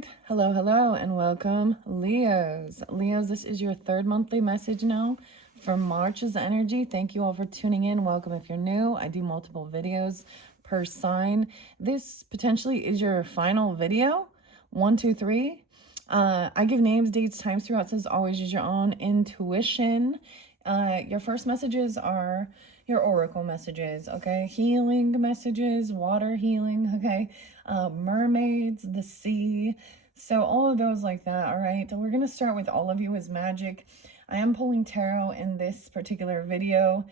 right. Hello, and welcome, Leos. Leos, this is your third monthly message now for March's energy. Thank you all for tuning in. Welcome if you're new. I do multiple videos per sign. This potentially is your final video. 1, 2, 3. I give names, dates, times throughout, says always use your own intuition. Your first messages are your oracle messages, okay? Healing messages, water healing, okay? Mermaids, the sea. So all of those like that, all right? We're going to start with all of you as magic. I am pulling tarot in this particular video.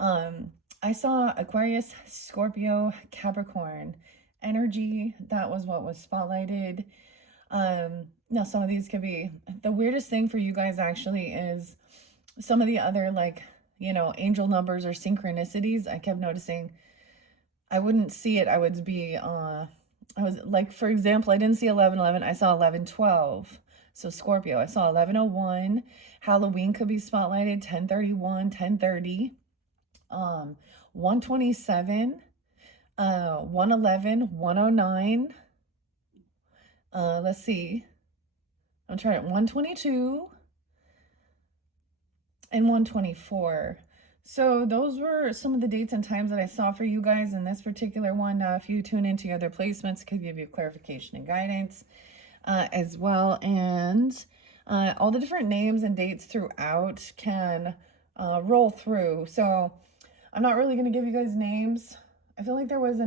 I saw Aquarius, Scorpio, Capricorn energy. That was what was spotlighted. Now some of these could be, the weirdest thing for you guys actually is some of the other, like, you know, angel numbers or synchronicities. I kept noticing I wouldn't see it. I would be, I was like, for example, I didn't see 11:11. I saw 11:12. So Scorpio, I saw 11:01. Halloween could be spotlighted, 10:31, 10:30, 1:27, 1:11, 1:09. Let's see. I'm trying 1:22 and 1:24. So those were some of the dates and times that I saw for you guys in this particular one. Now, if you tune into other placements, could give you clarification and guidance as well. And all the different names and dates throughout can roll through. So I'm not really going to give you guys names. I feel like there was a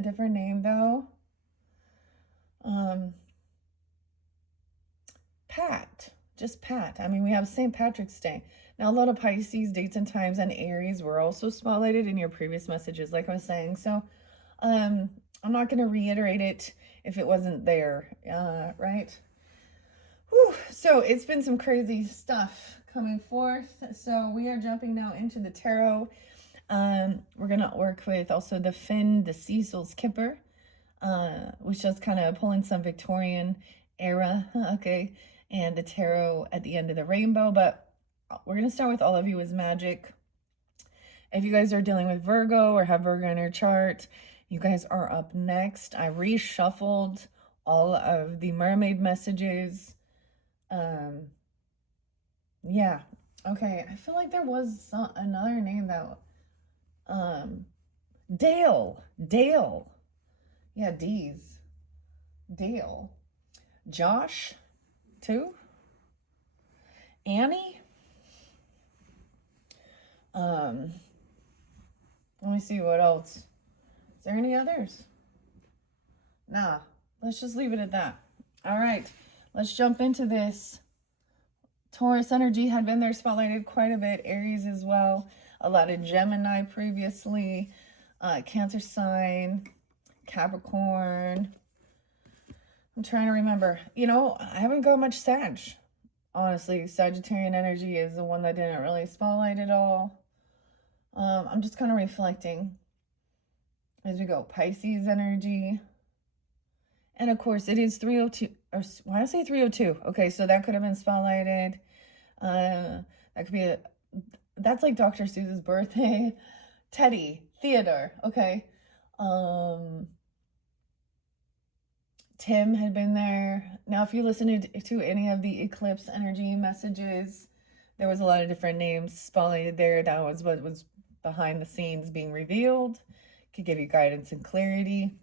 different name though. Pat. Just Pat. I mean, we have St. Patrick's Day. Now, a lot of Pisces dates and times and Aries were also spotlighted in your previous messages, like I was saying. So, I'm not going to reiterate it if it wasn't there, right? Whew. So, it's been some crazy stuff coming forth. So, we are jumping now into the tarot. We're going to work with also the Finn, the Cecil's Kipper, which is kind of pulling some Victorian era, okay? And the tarot at the end of the rainbow. But we're going to start with all of you as magic. If you guys are dealing with Virgo or have Virgo in your chart, you guys are up next. I reshuffled all of the mermaid messages. Yeah. Okay. I feel like there was another name that, Dale. Yeah, D's. Dale. Josh. 2. Annie. Let me see what else. Is there any others? Nah, let's just leave it at that. All right, let's jump into this. Taurus energy had been there spotlighted quite a bit. Aries as well. A lot of Gemini previously. Cancer sign. Capricorn. I'm trying to remember. You know, I haven't got much Sag. Honestly, Sagittarian energy is the one that didn't really spotlight at all. I'm just kind of reflecting as we go. Pisces energy. And of course, it is 302. Or why did I say 302? Okay, so that could have been spotlighted. That could be that's like Dr. Seuss's birthday. Teddy, Theodore. Okay. Tim had been there. Now, if you listen to any of the eclipse energy messages, there was a lot of different names spotlighted there. That was what was behind the scenes being revealed. Could give you guidance and clarity.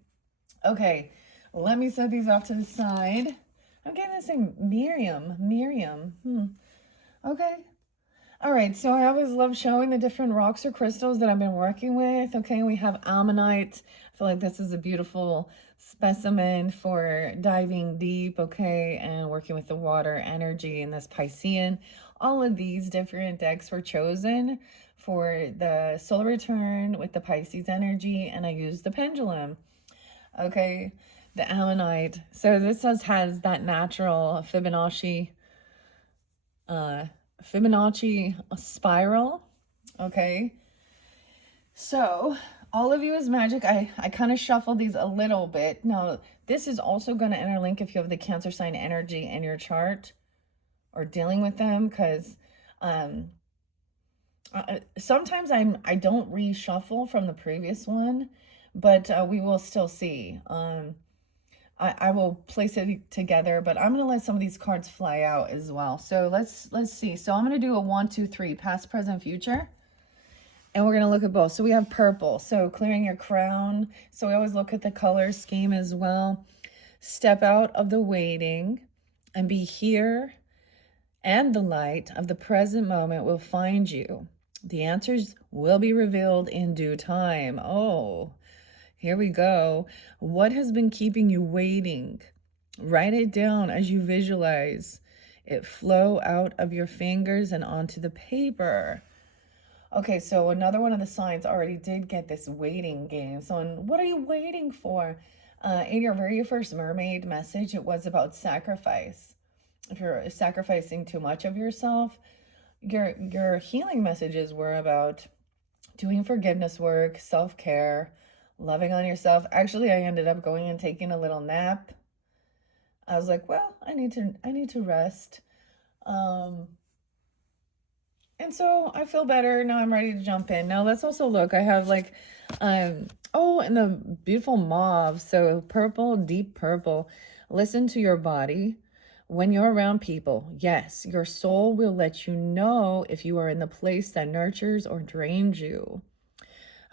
Okay, let me set these off to the side. I'm getting this thing, Miriam. Okay. All right, so I always love showing the different rocks or crystals that I've been working with. Okay, we have ammonite. I feel like this is a beautiful specimen for diving deep, okay, and working with the water energy and this Piscean. All of these different decks were chosen for the solar return with the Pisces energy, and I used the pendulum, okay, the ammonite. So this has that natural Fibonacci spiral, okay? So all of you is magic. I kind of shuffled these a little bit. Now, this is also going to interlink if you have the Cancer sign energy in your chart or dealing with them, because sometimes I don't reshuffle from the previous one, but we will still see. I will place it together, but I'm going to let some of these cards fly out as well. So let's see. So I'm going to do a 1, 2, 3, past, present, future. And we're going to look at both. So we have purple. So clearing your crown. So we always look at the color scheme as well. Step out of the waiting and be here, and the light of the present moment will find you. The answers will be revealed in due time. Oh, here we go. What has been keeping you waiting? Write it down as you visualize it flow out of your fingers and onto the paper. Okay, so another one of the signs already did get this waiting game. So what are you waiting for? In your very first mermaid message, it was about sacrifice. If you're sacrificing too much of yourself, your healing messages were about doing forgiveness work, self-care, loving on yourself. Actually, I ended up going and taking a little nap. I was like, well, I need to rest. And so I feel better. Now I'm ready to jump in. Now let's also look. I have like, oh, and the beautiful mauve. So purple, deep purple. Listen to your body. When you're around people, yes, your soul will let you know if you are in the place that nurtures or drains you.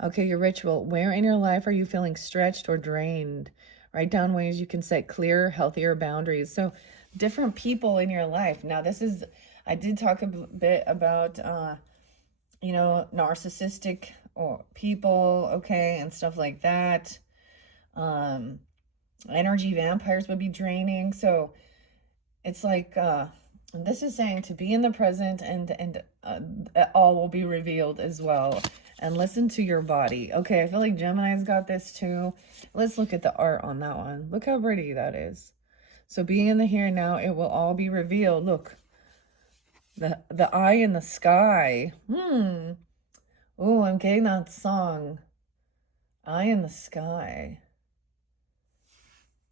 Okay, your ritual. Where in your life are you feeling stretched or drained? Write down ways you can set clear, healthier boundaries. So different people in your life. Now this is, I did talk a bit about, narcissistic or people, okay, and stuff like that. Energy vampires would be draining. So it's like, this is saying to be in the present, and all will be revealed as well. And listen to your body. Okay, I feel like Gemini's got this too. Let's look at the art on that one. Look how pretty that is. So being in the here and now, it will all be revealed. Look, the eye in the sky. Oh, I'm getting that song. Eye in the sky.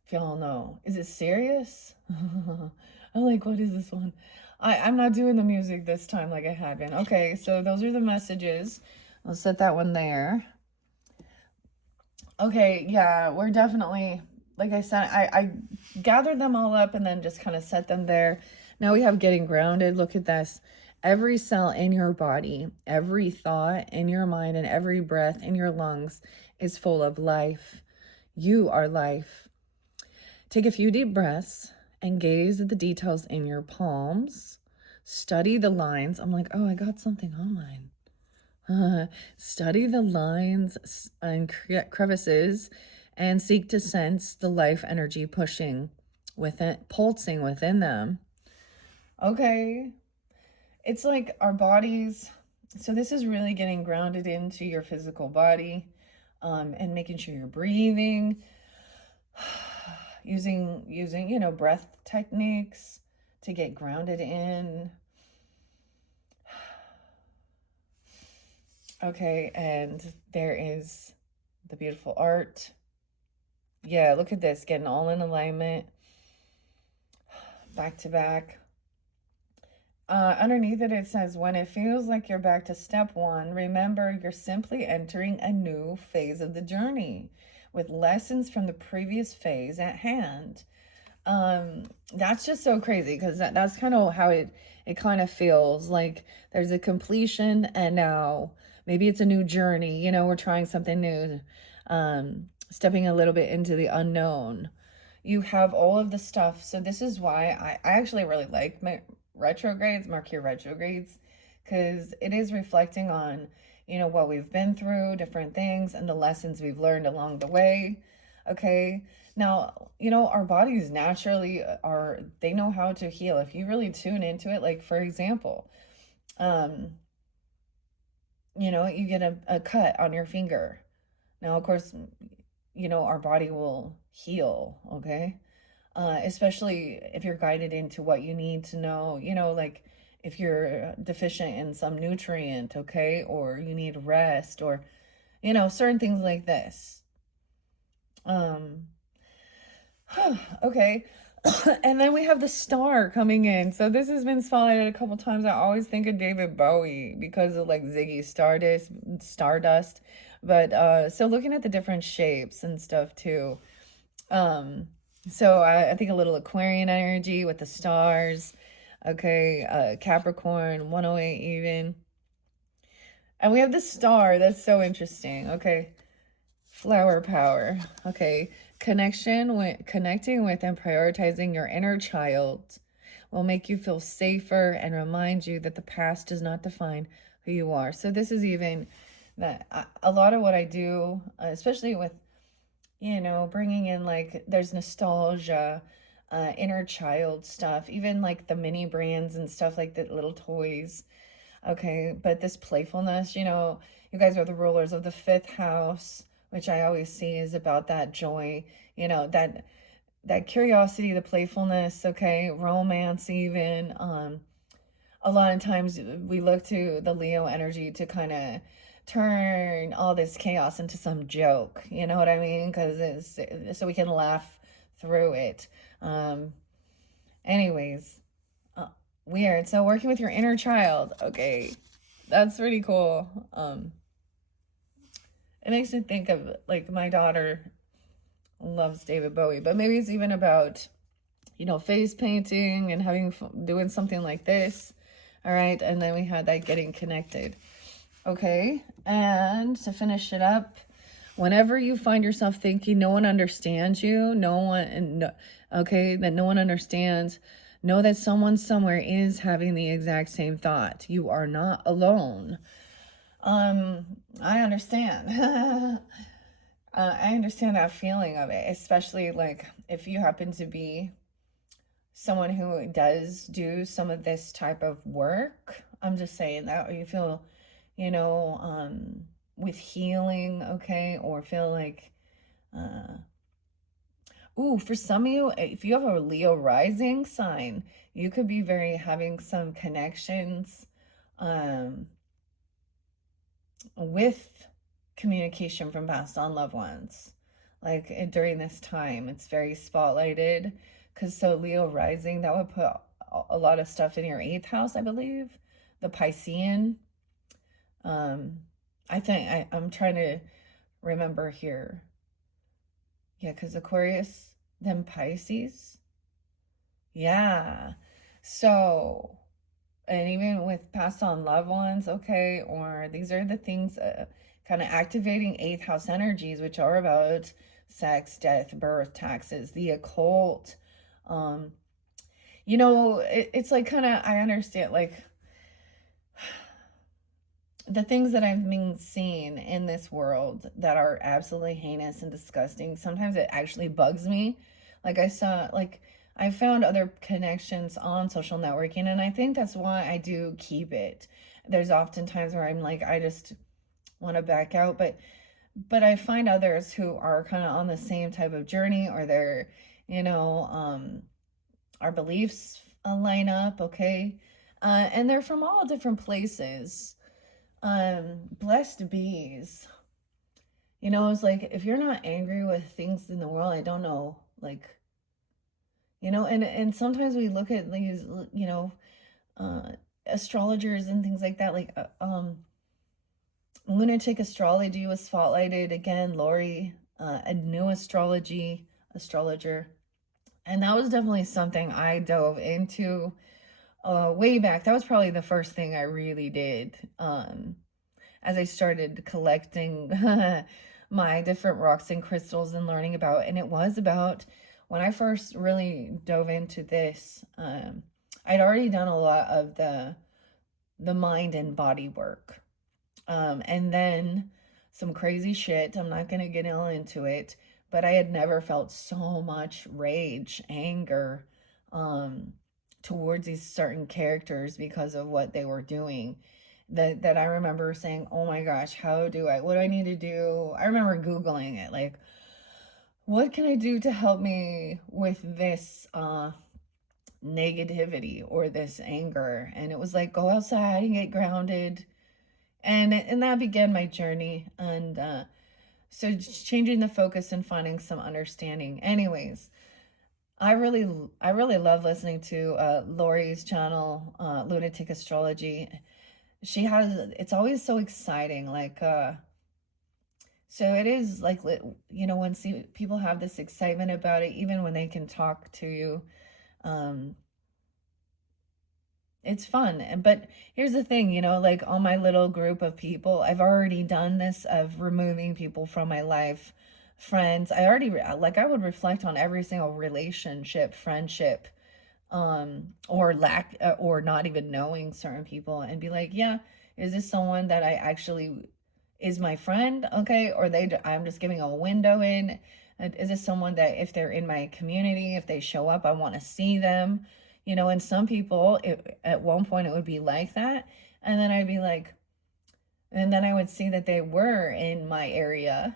If y'all know. Is it serious? I'm like, what is this one? I'm not doing the music this time like I had been. Okay, so those are the messages. I'll set that one there. Okay, yeah, we're definitely, like I said, I gathered them all up and then just kind of set them there. Now we have getting grounded. Look at this. Every cell in your body, every thought in your mind, and every breath in your lungs is full of life. You are life. Take a few deep breaths and gaze at the details in your palms. Study the lines. I'm like, oh, I got something on mine. Study the lines and crevices and seek to sense the life energy pushing within, pulsing within them. Okay. It's like our bodies. So this is really getting grounded into your physical body, and making sure you're breathing, using, breath techniques to get grounded in. Okay, and there is the beautiful art. Yeah, look at this, getting all in alignment, back to back. Underneath it, it says, when it feels like you're back to step one, remember you're simply entering a new phase of the journey with lessons from the previous phase at hand. That's just so crazy, because that's kind of how it kind of feels like there's a completion, and now maybe it's a new journey. We're trying something new, stepping a little bit into the unknown. You have all of the stuff. So this is why I actually really like retrogrades, Mercury retrogrades, because it is reflecting on, what we've been through, different things, and the lessons we've learned along the way. Okay. Now, our bodies naturally they know how to heal. If you really tune into it, like for example, you get a cut on your finger. Now, of course, our body will heal. Okay. Especially if you're guided into what you need to know, like if you're deficient in some nutrient, okay, or you need rest, or, certain things like this. Okay. And then we have the star coming in. So this has been spotlighted a couple times. I always think of David Bowie because of like Ziggy Stardust. But so looking at the different shapes and stuff too. So I think a little Aquarian energy with the stars. Okay, Capricorn, 108 even. And we have the star. That's so interesting. Okay. Flower power. Okay. Connecting with and prioritizing your inner child will make you feel safer and remind you that the past does not define who you are. So this is even that a lot of what I do, especially with, bringing in like there's nostalgia, inner child stuff, even like the mini brands and stuff like the little toys. Okay, but this playfulness, you guys are the rulers of the fifth house, which I always see is about that joy, that curiosity, the playfulness, okay, romance even. A lot of times we look to the Leo energy to kind of turn all this chaos into some joke, you know what I mean? Because it's so we can laugh through it. Um, anyways, uh, weird. So working with your inner child, okay, that's pretty cool. It makes me think of like my daughter loves David Bowie, but maybe it's even about face painting and doing something like this. All right, and then we had that getting connected. Okay, and to finish it up, whenever you find yourself thinking no one understands you, that no one understands, know that someone somewhere is having the exact same thought. You are not alone. I understand. I understand that feeling of it, especially like if you happen to be someone who does do some of this type of work. I'm just saying that you feel, with healing, okay, or feel like, uh, for some of you, if you have a Leo rising sign, you could be very having some connections, um, with communication from past on loved ones. Like during this time, it's very spotlighted because so Leo rising, that would put a lot of stuff in your eighth house, I believe, the Piscean. Um, I think I'm trying to remember here. Yeah, because Aquarius, then Pisces. Yeah. So, and even with passed on loved ones, okay, or these are the things kind of activating eighth house energies, which are about sex, death, birth, taxes, the occult. Um, it's like kind of, I understand, like the things that I've been seeing in this world that are absolutely heinous and disgusting. Sometimes it actually bugs me. Like I found other connections on social networking, and I think that's why I do keep it. There's often times where I'm like, I just want to back out, but I find others who are kind of on the same type of journey, or they're, our beliefs line up, okay, and they're from all different places. Blessed bees. It's like if you're not angry with things in the world, I don't know, like, and sometimes we look at these, uh, astrologers and things like that, like, lunatic astrology was spotlighted again. Lori, a new astrologer, and that was definitely something I dove into way back. That was probably the first thing I really did. As I started collecting my different rocks and crystals and learning about, and it was about when I first really dove into this. I'd already done a lot of the mind and body work, and then some crazy shit. I'm not gonna get all into it, but I had never felt so much rage, anger, um, towards these certain characters because of what they were doing. That I remember saying, "Oh my gosh, what do I need to do?" I remember Googling it, like, what can I do to help me with this negativity or this anger? And it was like, go outside and get grounded. And that began my journey. And so just changing the focus and finding some understanding. Anyways, I really love listening to Lori's channel, Lunatic Astrology. It's always so exciting, like So it is like, you know, when people have this excitement about it, even when they can talk to you, um, it's fun. But here's the thing, you know, like on my little group of people, I've already done this of removing people from my life, friends. I already, like, I would reflect on every single relationship, friendship, or lack, or not even knowing certain people and be like, yeah, is this someone that I actually is my friend, okay, or I'm just giving a window in? Is this someone that if they're in my community, if they show up, I want to see them, you know? And some people, at one point it would be like that, and then I'd be like, and then I would see that they were in my area,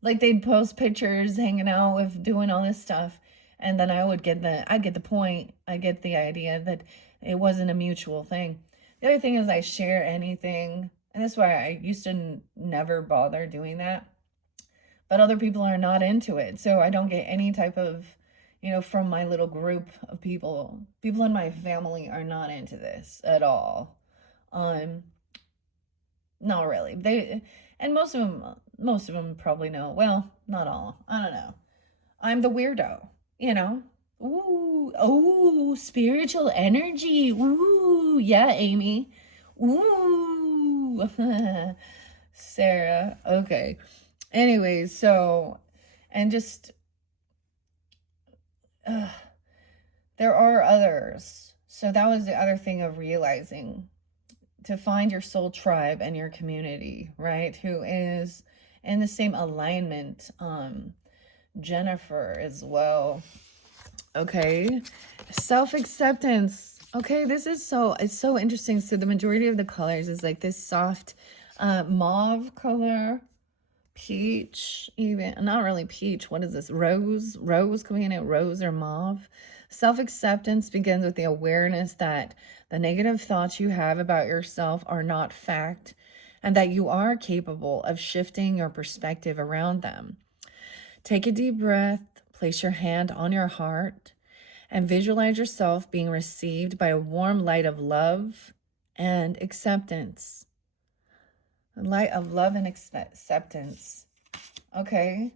like they'd post pictures hanging out with doing all this stuff, and then I'd get the point, I get the idea that it wasn't a mutual thing. The other thing is I share anything, and that's why I used to never bother doing that, but other people are not into it, so I don't get any type of, you know, from my little group of people in my family are not into this at all. um not really. And most of them probably know. Well, not all. I don't know. I'm the weirdo, you know? Ooh, oh, spiritual energy. Ooh, yeah, Amy. Ooh. Sarah. Okay. Anyways, so, and just, uh, there are others. So that was the other thing of realizing, to find your soul tribe and your community, right? Who is in the same alignment. Jennifer as well. Okay. Self-acceptance. Okay, this is it's so interesting. So the majority of the colors is like this soft mauve color, peach, even not really peach. What is this? Rose coming in at rose or mauve. Self-acceptance begins with the awareness that the negative thoughts you have about yourself are not fact, and that you are capable of shifting your perspective around them. Take a deep breath, place your hand on your heart, and visualize yourself being received by a warm light of love and acceptance. A light of love and acceptance. Okay.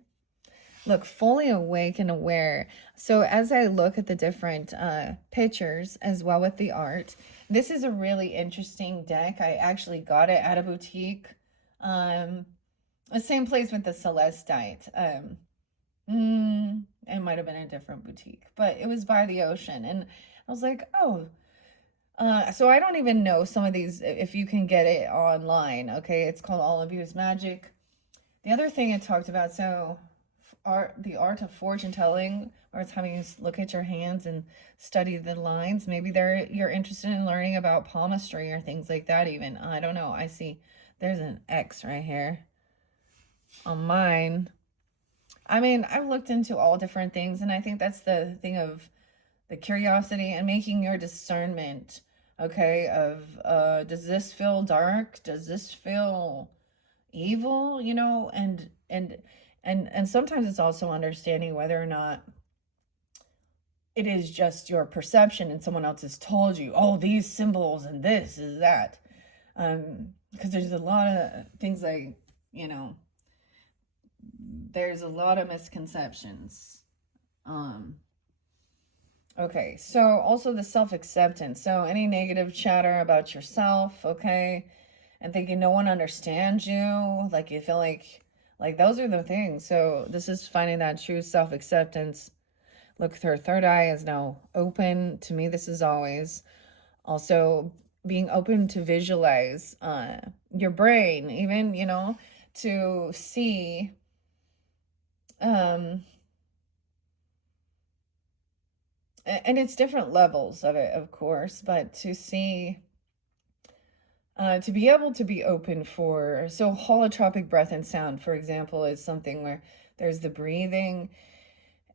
Look, fully awake and aware. So as I look at the different pictures as well with the art, this is a really interesting deck. I actually got it at a boutique. The same place with the Celestite. It might have been a different boutique, but it was by the ocean. And I was like, oh, so I don't even know some of these, if you can get it online. Okay. It's called All of You is Magic. The other thing it talked about, so the art of fortune telling, or it's having you look at your hands and study the lines. Maybe you're interested in learning about palmistry or things like that even. I don't know. I see there's an X right here on mine. I mean, I've looked into all different things, and I think that's the thing of the curiosity and making your discernment, okay, of does this feel dark? Does this feel evil? You know, and sometimes it's also understanding whether or not it is just your perception and someone else has told you, oh, these symbols and this is that. Because there's a lot of things like, you know, there's a lot of misconceptions. Okay, so also the self-acceptance. So any negative chatter about yourself, okay, and thinking no one understands you, like you feel like those are the things. So this is finding that true self-acceptance. Look, her third eye is now open. To me, this is always also being open to visualize your brain, even, you know, to see and it's different levels of it, of course, but to see, to be able to be open for, so holotropic breath and sound, for example, is something where there's the breathing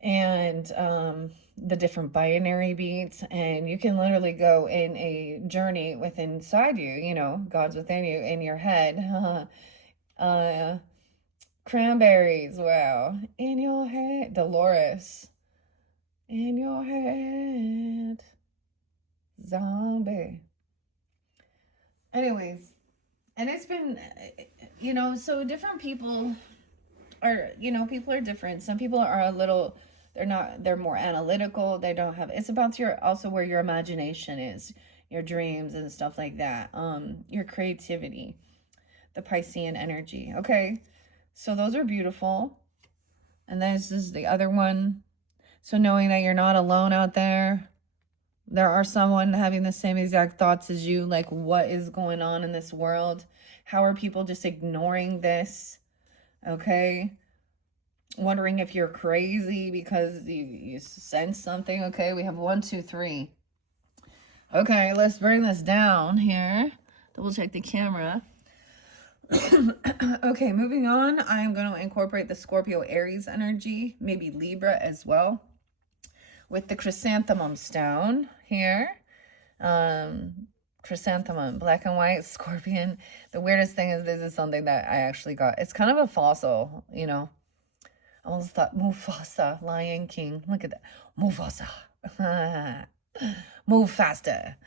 and the different binary beats, and you can literally go in a journey within inside you, you know, God's within you, in your head. Cranberries, wow, in your head, Dolores, in your head, zombie. Anyways, and it's been, you know, so different people are, you know, people are different. Some people are a little, they're more analytical. They don't have, it's about your, also where your imagination is, your dreams and stuff like that. Your creativity, the Piscean energy. Okay. So those are beautiful. And this is the other one. So knowing that you're not alone out there, there are someone having the same exact thoughts as you, like what is going on in this world? How are people just ignoring this? Okay. Wondering if you're crazy because you sense something. Okay, we have 1, 2, 3. Okay, let's bring this down here. Double check the camera. Okay, moving on. I'm going to incorporate the Scorpio Aries energy, maybe Libra as well, with the chrysanthemum stone here. Chrysanthemum, black and white, scorpion. The weirdest thing is this is something that I actually got. It's kind of a fossil, you know. I almost thought Mufasa, Lion King. Look at that. Mufasa. Move faster.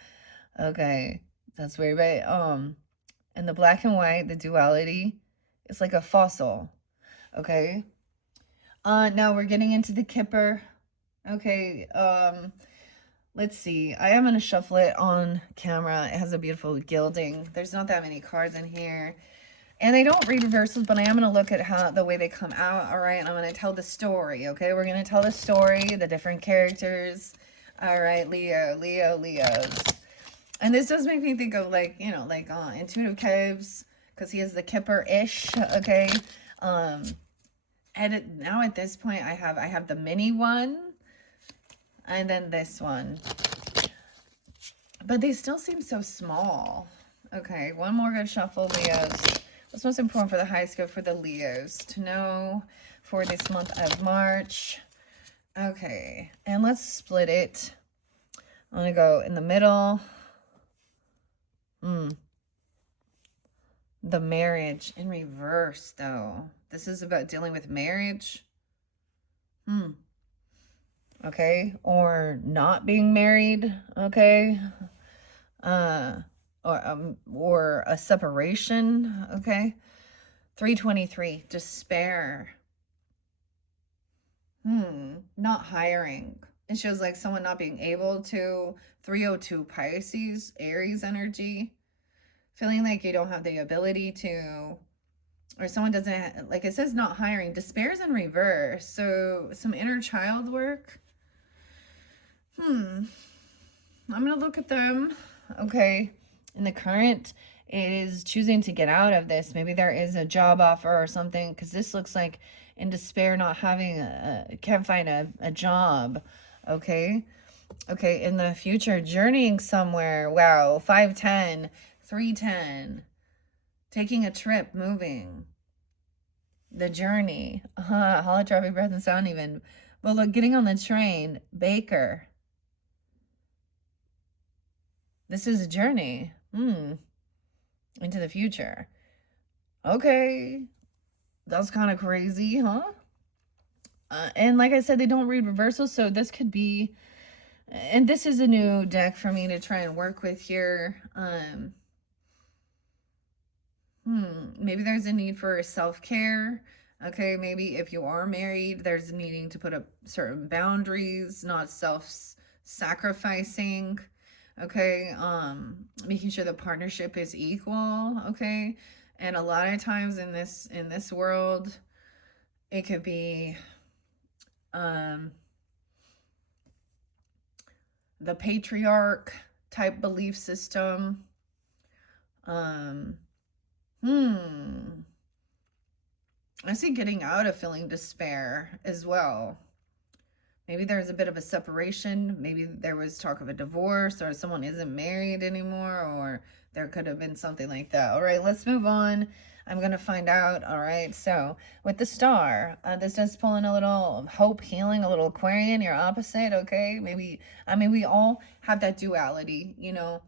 Okay. That's weird, right? And the black and white, the duality, it's like a fossil. Okay. Now we're getting into the Kipper. Okay. Let's see. I am going to shuffle it on camera. It has a beautiful gilding. There's not that many cards in here. And they don't read reversals, but I am going to look at how the way they come out. All right. And I'm going to tell the story. Okay. We're going to tell the story, the different characters. All right. Leos. And this does make me think of like, you know, like Intuitive Caves, because he is the Kipper-ish. Okay. And now at this point, I have the mini one. And then this one. But they still seem so small. Okay, one more good shuffle, Leos. What's most important for the high scope for the Leos to know for this month of March? Okay, and let's split it. I'm going to go in the middle. The marriage in reverse, though. This is about dealing with marriage. Okay, or not being married, okay, or a separation, okay. 323, despair. Not hiring. It shows like someone not being able to. 302, Pisces, Aries energy. Feeling like you don't have the ability to, or someone doesn't, like it says not hiring. Despair is in reverse, so some inner child work. I'm going to look at them. Okay. In the current is choosing to get out of this. Maybe there is a job offer or something, because this looks like in despair, not having can't find a job. Okay. Okay. In the future, journeying somewhere. Wow. 510, 310, taking a trip, moving. The journey. Holotropic breath and sound even. But look, getting on the train, Baker. This is a journey. Into the future. Okay. That's kind of crazy, huh? And like I said, they don't read reversals, so this could be, and this is a new deck for me to try and work with here. Maybe there's a need for self-care. Okay, maybe if you are married, there's needing to put up certain boundaries, not self-sacrificing. Okay, making sure the partnership is equal. Okay, and a lot of times in this world, it could be the patriarch type belief system. I see getting out of feeling despair as well. Maybe there's a bit of a separation. Maybe there was talk of a divorce, or someone isn't married anymore, or there could have been something like that. All right, let's move on. I'm going to find out. All right, so with the star, this does pull in a little hope, healing, a little Aquarian, your opposite, okay? Maybe, I mean, we all have that duality, you know,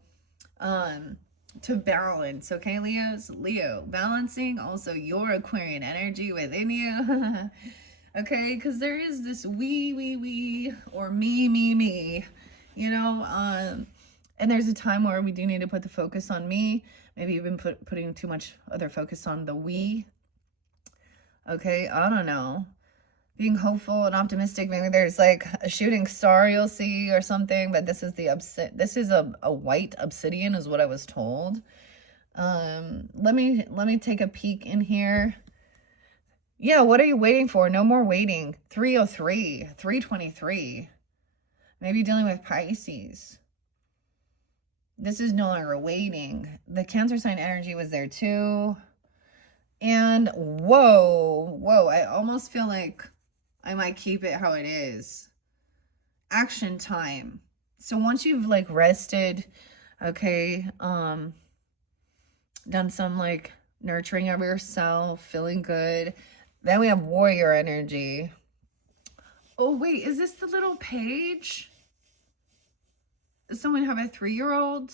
to balance, okay, Leos? Leo, balancing also your Aquarian energy within you. Okay, because there is this we, or me, you know, and there's a time where we do need to put the focus on me. Maybe even putting too much other focus on the we. Okay, I don't know. Being hopeful and optimistic. Maybe there's like a shooting star you'll see or something, but this is this is a white obsidian is what I was told. Let me take a peek in here. Yeah, what are you waiting for? No more waiting. 303, 323. Maybe dealing with Pisces. This is no longer waiting. The Cancer sign energy was there too. And whoa, I almost feel like I might keep it how it is. Action time. So once you've like rested, okay, done some like nurturing of yourself, feeling good, then we have warrior energy. Oh wait, is this the little page? Does someone have a 3-year-old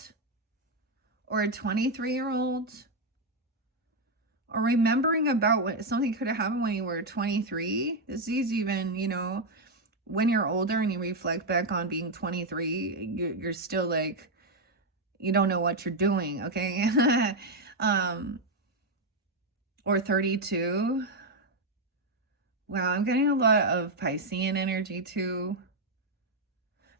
or a 23-year-old? Or remembering about what something could have happened when you were 23. This is even, you know, when you're older and you reflect back on being 23, you're still like, you don't know what you're doing, okay? Or 32. Wow, I'm getting a lot of Piscean energy too.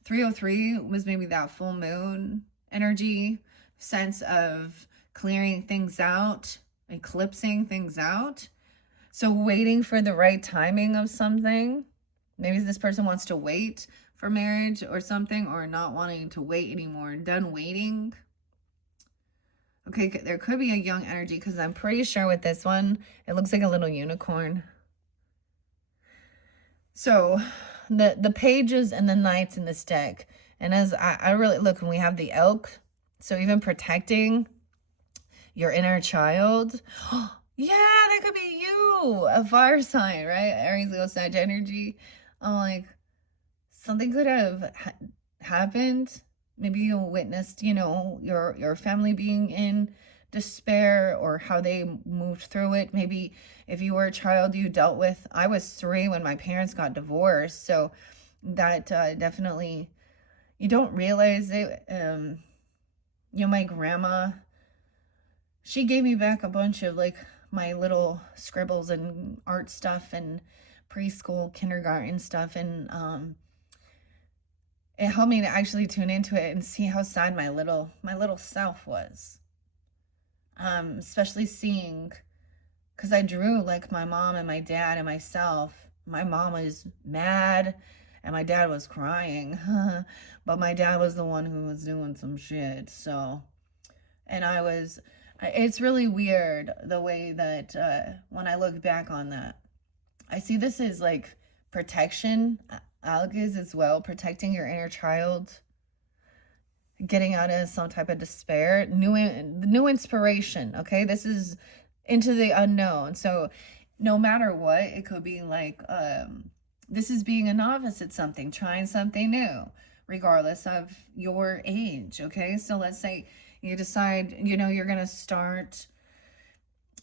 303 was maybe that full moon energy, sense of clearing things out, eclipsing things out. So waiting for the right timing of something. Maybe this person wants to wait for marriage or something, or not wanting to wait anymore, done waiting. Okay, there could be a young energy because I'm pretty sure with this one, it looks like a little unicorn. So the pages and the knights in this deck, and as I really look, when we have the elk, so even protecting your inner child. Yeah, that could be you, a fire sign, right? Aries, Leo, Sag energy. I'm like, something could have happened. Maybe you witnessed, you know, your family being in despair, or how they moved through it. Maybe if you were a child, you dealt with, I was 3 when my parents got divorced, so that definitely, you don't realize it. You know, my grandma, she gave me back a bunch of like my little scribbles and art stuff and preschool, kindergarten stuff, and it helped me to actually tune into it and see how sad my little self was. Especially seeing, because I drew like my mom and my dad and myself. My mom was mad and my dad was crying, but my dad was the one who was doing some shit. So, and it's really weird the way that when I look back on that, I see this as like protection, algas as well, protecting your inner child, getting out of some type of despair, new inspiration. Okay, this is into the unknown. So no matter what, it could be like this is being a novice at something, trying something new, regardless of your age. Okay, so let's say you decide, you know, you're gonna start,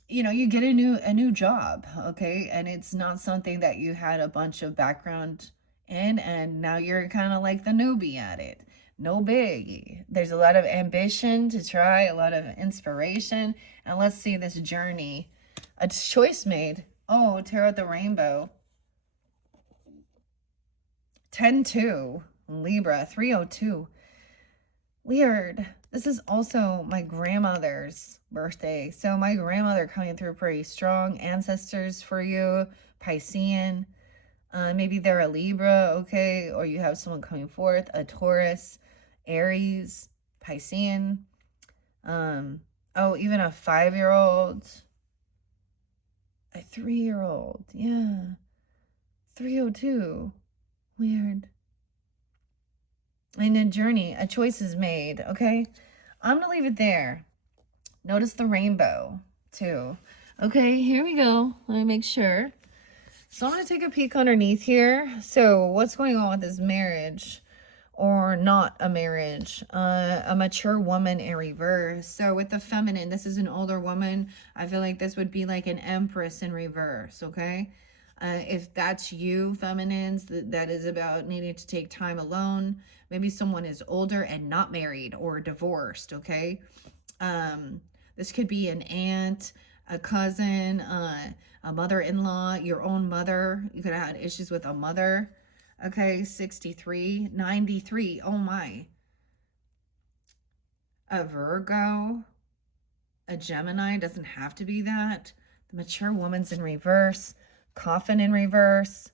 you know, you get a new job, okay, and it's not something that you had a bunch of background in, and now you're kind of like the newbie at it. No biggie. There's a lot of ambition to try, a lot of inspiration, and let's see this journey. A choice made. Oh, tear out the rainbow. 10-2, Libra, 302. Weird. This is also my grandmother's birthday. So my grandmother coming through pretty strong. Ancestors for you, Piscean. Maybe they're a Libra, okay? Or you have someone coming forth, a Taurus, Aries, Piscean. Oh, even a 5-year-old. A 3-year-old, yeah. 302. Weird. In a journey, a choice is made, okay? I'm going to leave it there. Notice the rainbow, too. Okay, here we go. Let me make sure. So I'm going to take a peek underneath here. So what's going on with this marriage? Or not a marriage? A mature woman in reverse. So with the feminine, this is an older woman. I feel like this would be like an empress in reverse, okay? If that's you, feminines, that is about needing to take time alone. Maybe someone is older and not married or divorced, okay? This could be an aunt, a cousin, a mother-in-law, your own mother. You could have had issues with a mother. Okay, 63, 93. Oh my. A Virgo, a Gemini, doesn't have to be that. The mature woman's in reverse. Coffin in reverse.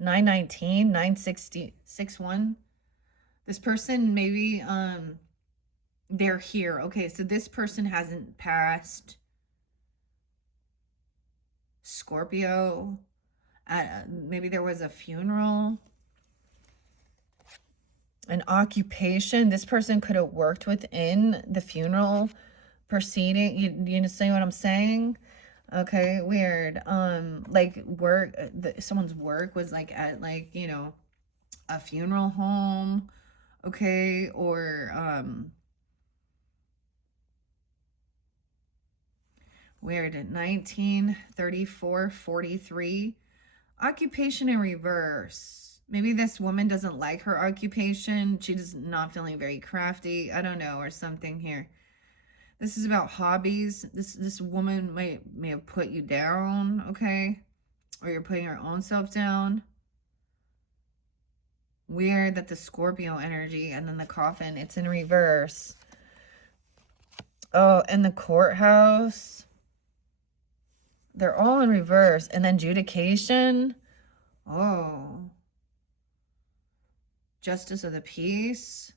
919, 960, 61. This person maybe they're here. Okay, so this person hasn't passed. Scorpio. Maybe there was a funeral. An occupation. This person could have worked within the funeral proceeding. You see what I'm saying? Okay, weird. Like work, someone's work was like at like, you know, a funeral home. Okay, or weird. 1934, 43. Occupation in reverse. Maybe this woman doesn't like her occupation. She's not feeling very crafty. I don't know, or something here. This is about hobbies. This woman may have put you down, okay? Or you're putting your own self down. Weird that the Scorpio energy and then the coffin, it's in reverse. Oh, and the courthouse. They're all in reverse. And then adjudication. Oh. Justice of the peace.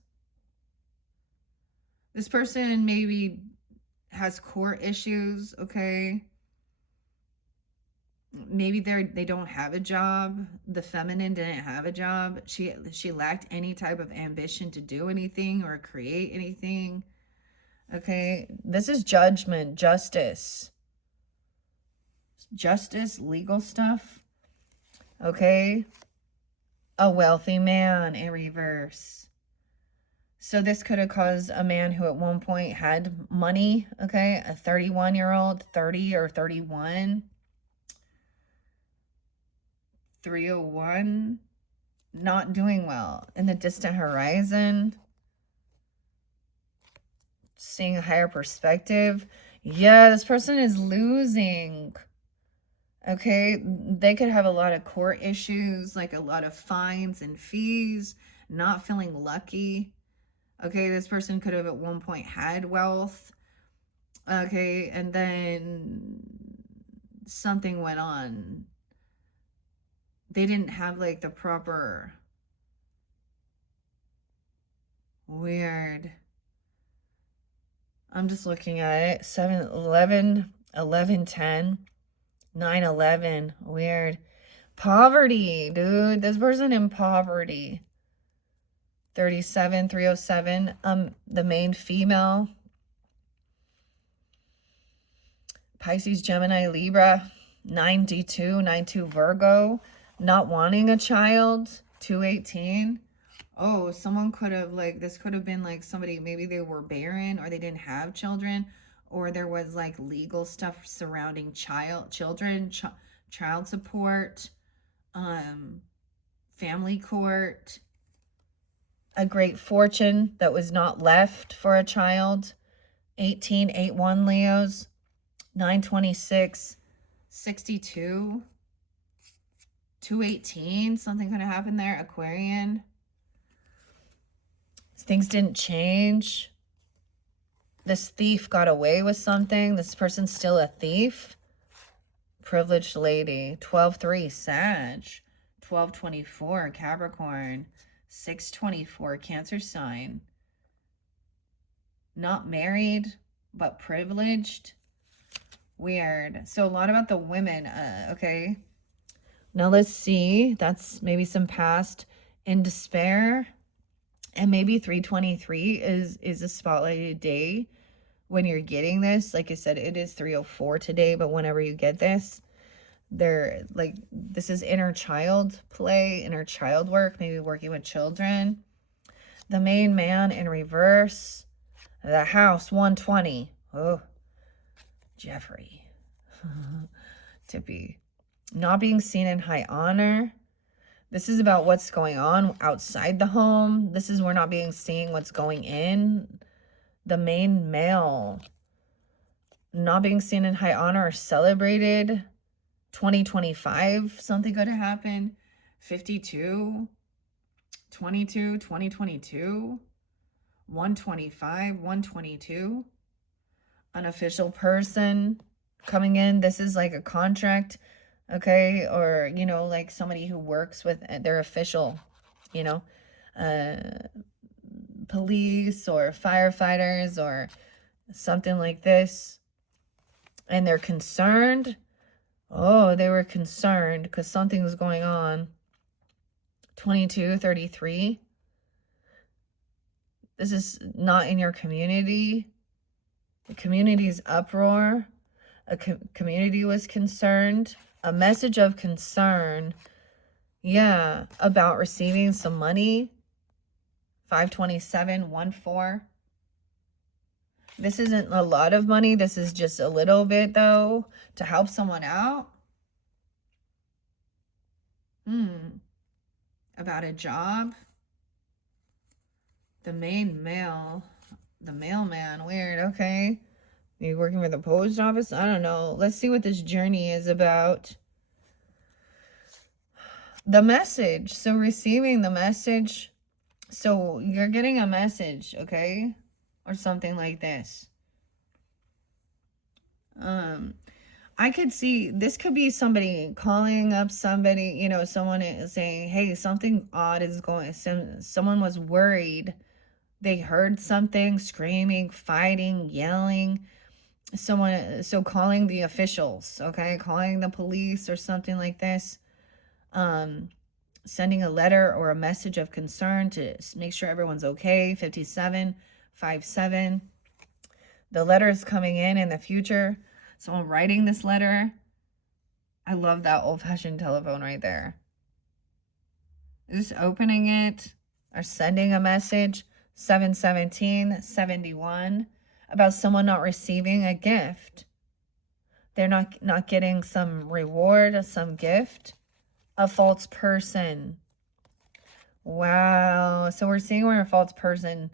This person maybe has court issues, okay? Maybe they don't have a job. The feminine didn't have a job. She lacked any type of ambition to do anything or create anything. Okay, this is judgment, justice. Justice, legal stuff. Okay. A wealthy man in reverse. So this could have caused a man who at one point had money, okay? A 31-year-old, 30 or 31. 301, not doing well. In the distant horizon. Seeing a higher perspective. Yeah, this person is losing. Okay, they could have a lot of court issues, like a lot of fines and fees, not feeling lucky. Okay, this person could have at one point had wealth. Okay, and then something went on. They didn't have like the proper... Weird. I'm just looking at it. 7-11, 11-10, 9-11. Weird. Poverty, dude. This person in poverty. 37, 307. The main female. Pisces, Gemini, Libra. 92, 92 Virgo. Not wanting a child. 218. Oh, someone could have, like, this could have been like somebody, maybe they were barren or they didn't have children, or there was like legal stuff surrounding children, child support, family court, a great fortune that was not left for a child. 18, 8-1 Leos, 926, 62, 218, something could have happened there. Aquarian. Things didn't change. This thief got away with something. This person's still a thief. Privileged lady. 12-3 Sag. 12-24 Capricorn. 6-24 Cancer sign. Not married, but privileged. Weird. So a lot about the women. Okay. Now let's see. That's maybe some past in despair. And maybe 323 is a spotlighted day when you're getting this. Like I said, it is 304 today, but whenever you get this, they're like, this is inner child play, inner child work, maybe working with children. The main man in reverse. The house, 120. Oh, Jeffrey. Tippy. Not being seen in high honor. This is about what's going on outside the home. This is we're not being seen what's going in. The main male. not being seen in high honor or celebrated. 2025, something could have happened. 52, 22, 2022, 125, 122. Unofficial person coming in. This is like a contract, okay? Or, you know, like somebody who works with their official, you know, police or firefighters or something like this. And they're concerned. Oh, they were concerned because something was going on. 2233. This is not in your community. The community's uproar. A community was concerned. A message of concern. Yeah, about receiving some money. 52714. This isn't a lot of money. This is just a little bit, though, to help someone out. About a job. The mailman. Weird. Okay. Maybe working for the post office. I don't know. Let's see what this journey is about. The message. So receiving the message. So you're getting a message, okay? Or something like this. I could see this could be somebody calling up somebody, you know, someone is saying, hey, something odd is going. Someone was worried. They heard something, screaming, fighting, yelling. So calling the officials, okay? Calling the police or something like this. Sending a letter or a message of concern to make sure everyone's okay. 5757. The letter is coming in the future. Someone writing this letter. I love that old-fashioned telephone right there. Just opening it or sending a message. 71771. About someone not receiving a gift. They're not getting some reward, some gift. A false person. Wow. So we're seeing where a false person,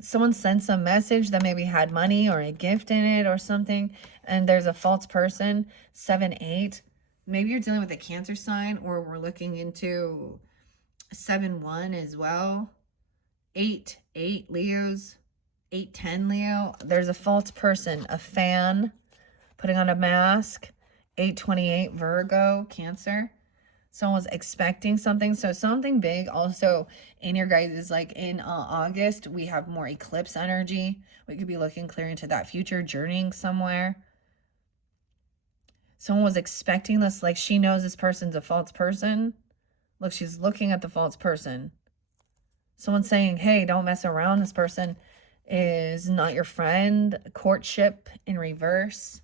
someone sent some message that maybe had money or a gift in it or something, and there's a false person. 7-8. Maybe you're dealing with a Cancer sign, or we're looking into 7-1 as well. 8-8 Leos. 8-10 Leo. There's a false person, a fan, putting on a mask. 8-28 Virgo, Cancer. Someone was expecting something. So something big also in your guys is like in August, we have more eclipse energy. We could be looking clear into that future, journeying somewhere. Someone was expecting this, like she knows this person's a false person. Look, she's looking at the false person. Someone's saying, hey, don't mess around. This person is not your friend. Courtship in reverse.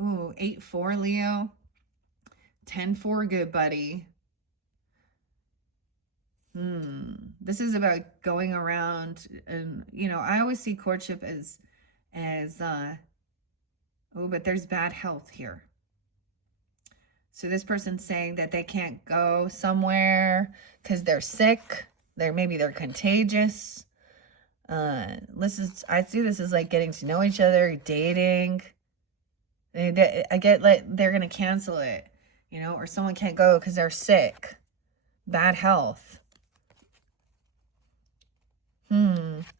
Ooh, 8-4 Leo. 10-4 good buddy. This is about going around, and you know, I always see courtship as oh, but there's bad health here. So this person's saying that they can't go somewhere because they're sick. Maybe they're contagious. I see this as like getting to know each other, dating. I get like they're gonna cancel it, you know, or someone can't go because they're sick. Bad health.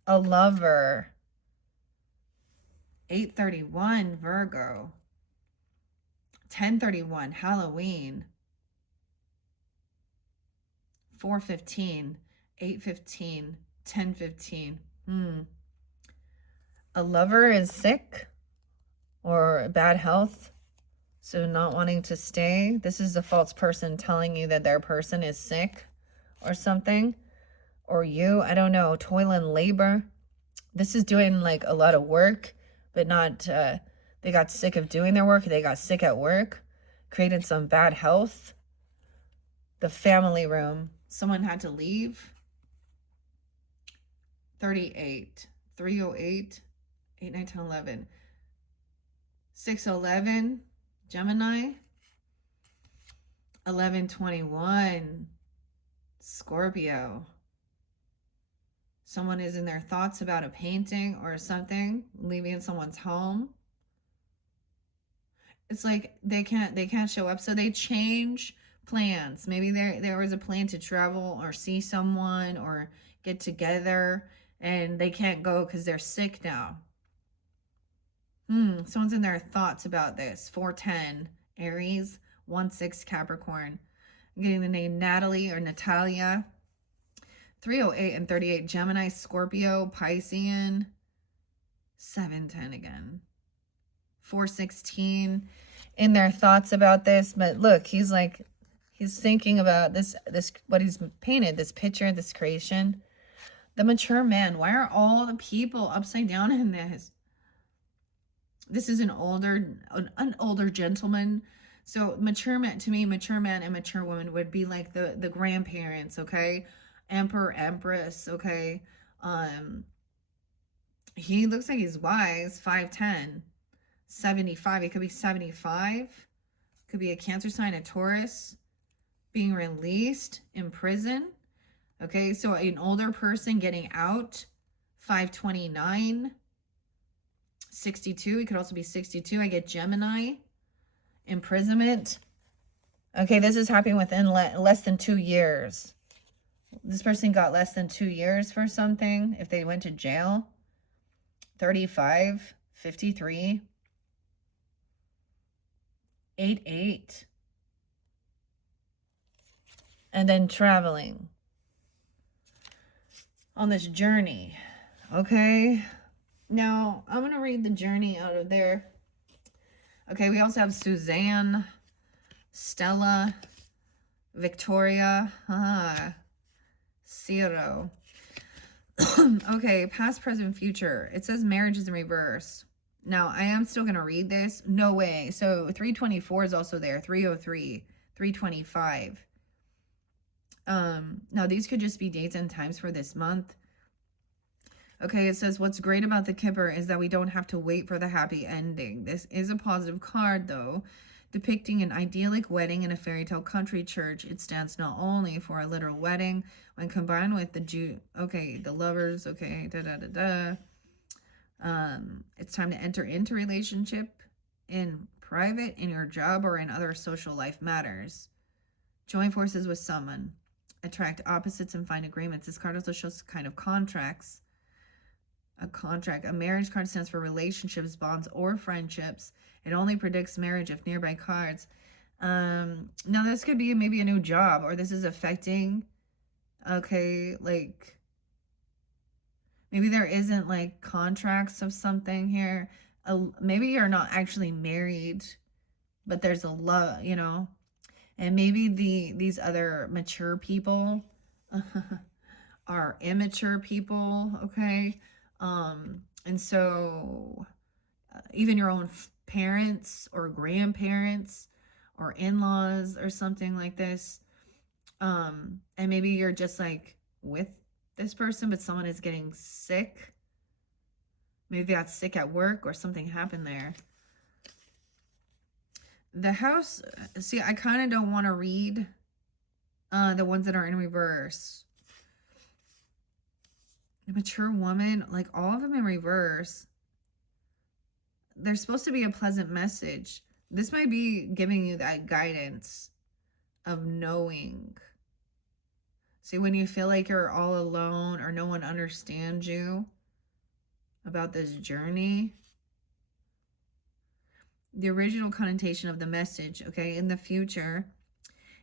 A lover. 8-31 Virgo. 10-31 Halloween. 4-15. 8-15. 10-15. A lover is sick or bad health, so not wanting to stay. This is a false person telling you that their person is sick or something. Or you, I don't know, toil and labor. This is doing like a lot of work, but not, they got sick of doing their work. They got sick at work, created some bad health. The family room, someone had to leave. 38, 308, 8, 9, 10, 11. 6-11, Gemini. 11-21, Scorpio. Someone is in their thoughts about a painting or something, leaving someone's home. It's like they can't show up, so they change plans. Maybe there was a plan to travel or see someone or get together, and they can't go because they're sick now. Someone's in their thoughts about this. 410 Aries, 1-6 Capricorn. I'm getting the name Natalie or Natalia. 308 and 38 Gemini, Scorpio, Piscean. 710 again. 416 in their thoughts about this. But look, he's thinking about this what he's painted, this picture, this creation. The mature man. Why are all the people upside down in this? This is an older gentleman. So mature man, to me, mature man and mature woman would be like the grandparents, okay? Emperor, empress, okay? He looks like he's wise. 5'10", 75. He could be 75. Could be a Cancer sign, a Taurus. Being released in prison. Okay, so an older person getting out. 529. 62. It could also be 62. I get Gemini. Imprisonment. Okay, this is happening within less than 2 years. This person got less than 2 years for something if they went to jail. 35. 53. 88. And then traveling on this journey. Okay. Now, I'm going to read the journey out of there. Okay, we also have Suzanne, Stella, Victoria, Ciro. Okay, past, present, future. It says marriage is in reverse. Now, I am still going to read this. No way. So, 324 is also there. 303, 325. Now, these could just be dates and times for this month. Okay, it says, what's great about the Kipper is that we don't have to wait for the happy ending. This is a positive card, though, depicting an idyllic wedding in a fairy tale country church. It stands not only for a literal wedding, when combined with the lovers, okay, it's time to enter into relationship in private, in your job, or in other social life matters. Join forces with someone. Attract opposites and find agreements. This card also shows kind of contracts. A contract. A marriage card stands for relationships, bonds, or friendships. It only predicts marriage if nearby cards. Now this could be maybe a new job, or this is affecting, okay, like, maybe there isn't like contracts of something here. Maybe you're not actually married, but there's a love, you know, and maybe these other mature people are immature people, okay? And so even your own parents or grandparents or in-laws or something like this. And maybe you're just like with this person, but someone is getting sick. Maybe they got sick at work or something happened there. The house, see, I kind of don't want to read the ones that are in reverse. The mature woman, like all of them in reverse. There's supposed to be a pleasant message. This might be giving you that guidance of knowing. See, when you feel like you're all alone or no one understands you about this journey, the original connotation of the message, okay, in the future,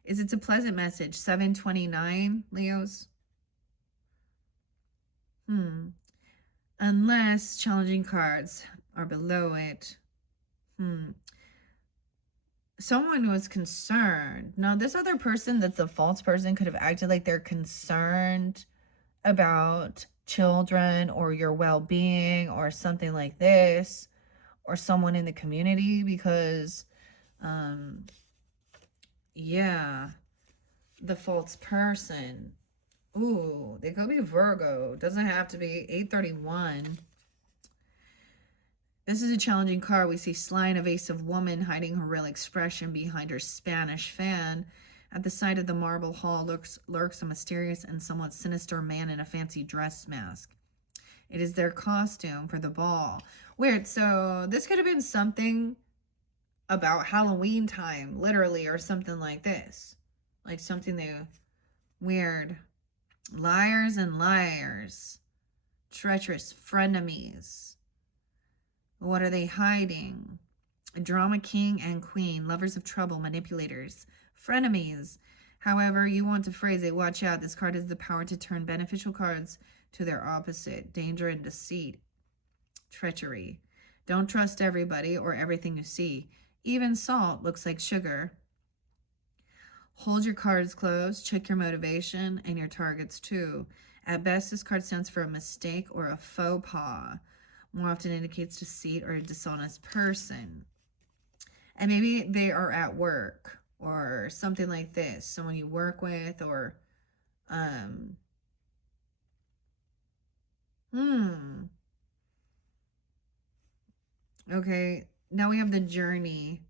is it's a pleasant message. 729, Leos. Unless challenging cards are below it. Someone was concerned. Now, this other person that's a false person could have acted like they're concerned about children or your well-being or something like this, or someone in the community, because yeah, the false person. Ooh, they could be Virgo. Doesn't have to be. 831. This is a challenging card. We see sly and evasive woman hiding her real expression behind her Spanish fan. At the side of the marble hall lurks a mysterious and somewhat sinister man in a fancy dress mask. It is their costume for the ball. Weird. So this could have been something about Halloween time, literally, or something like this. Like something they... Weird. Liars and liars. Treacherous frenemies. What are they hiding? A drama king and queen, lovers of trouble, manipulators, frenemies. However you want to phrase it, watch out. This card has the power to turn beneficial cards to their opposite. Danger and deceit. Treachery. Don't trust everybody or everything you see. Even salt looks like sugar. Hold your cards close. Check your motivation and your targets too. At best, this card stands for a mistake or a faux pas. More often indicates deceit or a dishonest person. And maybe they are at work or something like this. Someone you work with or... Okay, now we have the journey.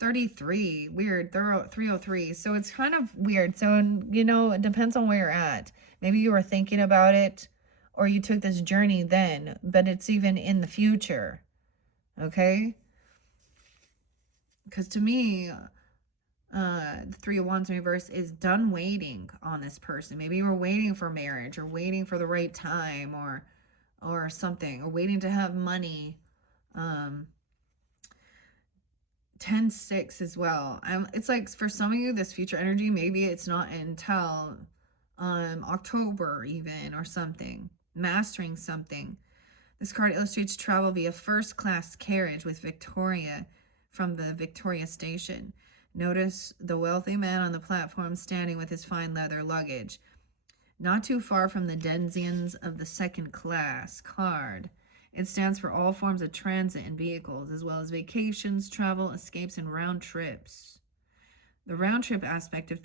33, weird, 303. So it's kind of weird. So, you know, it depends on where you're at. Maybe you were thinking about it or you took this journey then, but it's even in the future. Okay? Because to me, the 3 of Wands in reverse is done waiting on this person. Maybe you were waiting for marriage or waiting for the right time or something, or waiting to have money. 10-6 as well. It's like for some of you, this future energy, maybe it's not until October even or something. Mastering something. This card illustrates travel via first-class carriage with Victoria from the Victoria station. Notice the wealthy man on the platform standing with his fine leather luggage. Not too far from the denizens of the second class card. It stands for all forms of transit and vehicles, as well as vacations, travel, escapes, and round trips. The round trip aspect of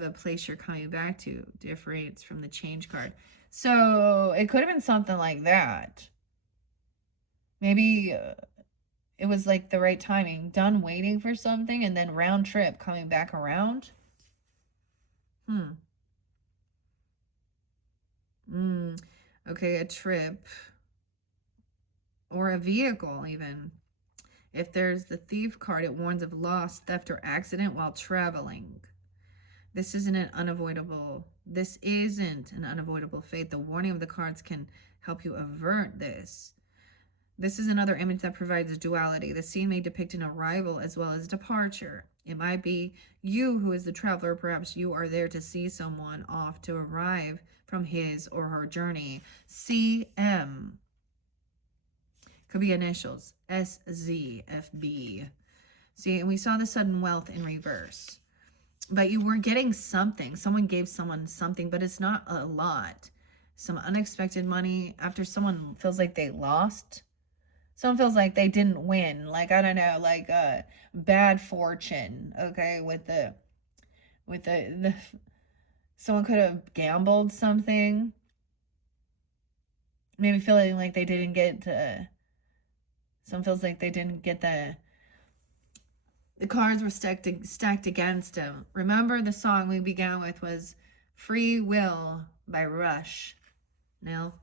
a place you're coming back to differs from the change card. So it could have been something like that. Maybe it was like the right timing. Done waiting for something and then round trip coming back around. Okay, a trip. Or a vehicle even. If there's the thief card, it warns of loss, theft, or accident while traveling. This isn't an unavoidable fate. The warning of the cards can help you avert this. This is another image that provides duality. The scene may depict an arrival as well as departure. It might be you who is the traveler. Perhaps you are there to see someone off to arrive from his or her journey. CM. Could be initials. SZFB. See, and we saw the sudden wealth in reverse. But you were getting something. Someone gave someone something, but it's not a lot. Some unexpected money after someone feels like they lost. Someone feels like they didn't win. Like, I don't know, like bad fortune. Okay, with the someone could have gambled something. Maybe feeling like they didn't get someone feels like they didn't get the cards were stacked against them. Remember the song we began with was Free Will by Rush. Now,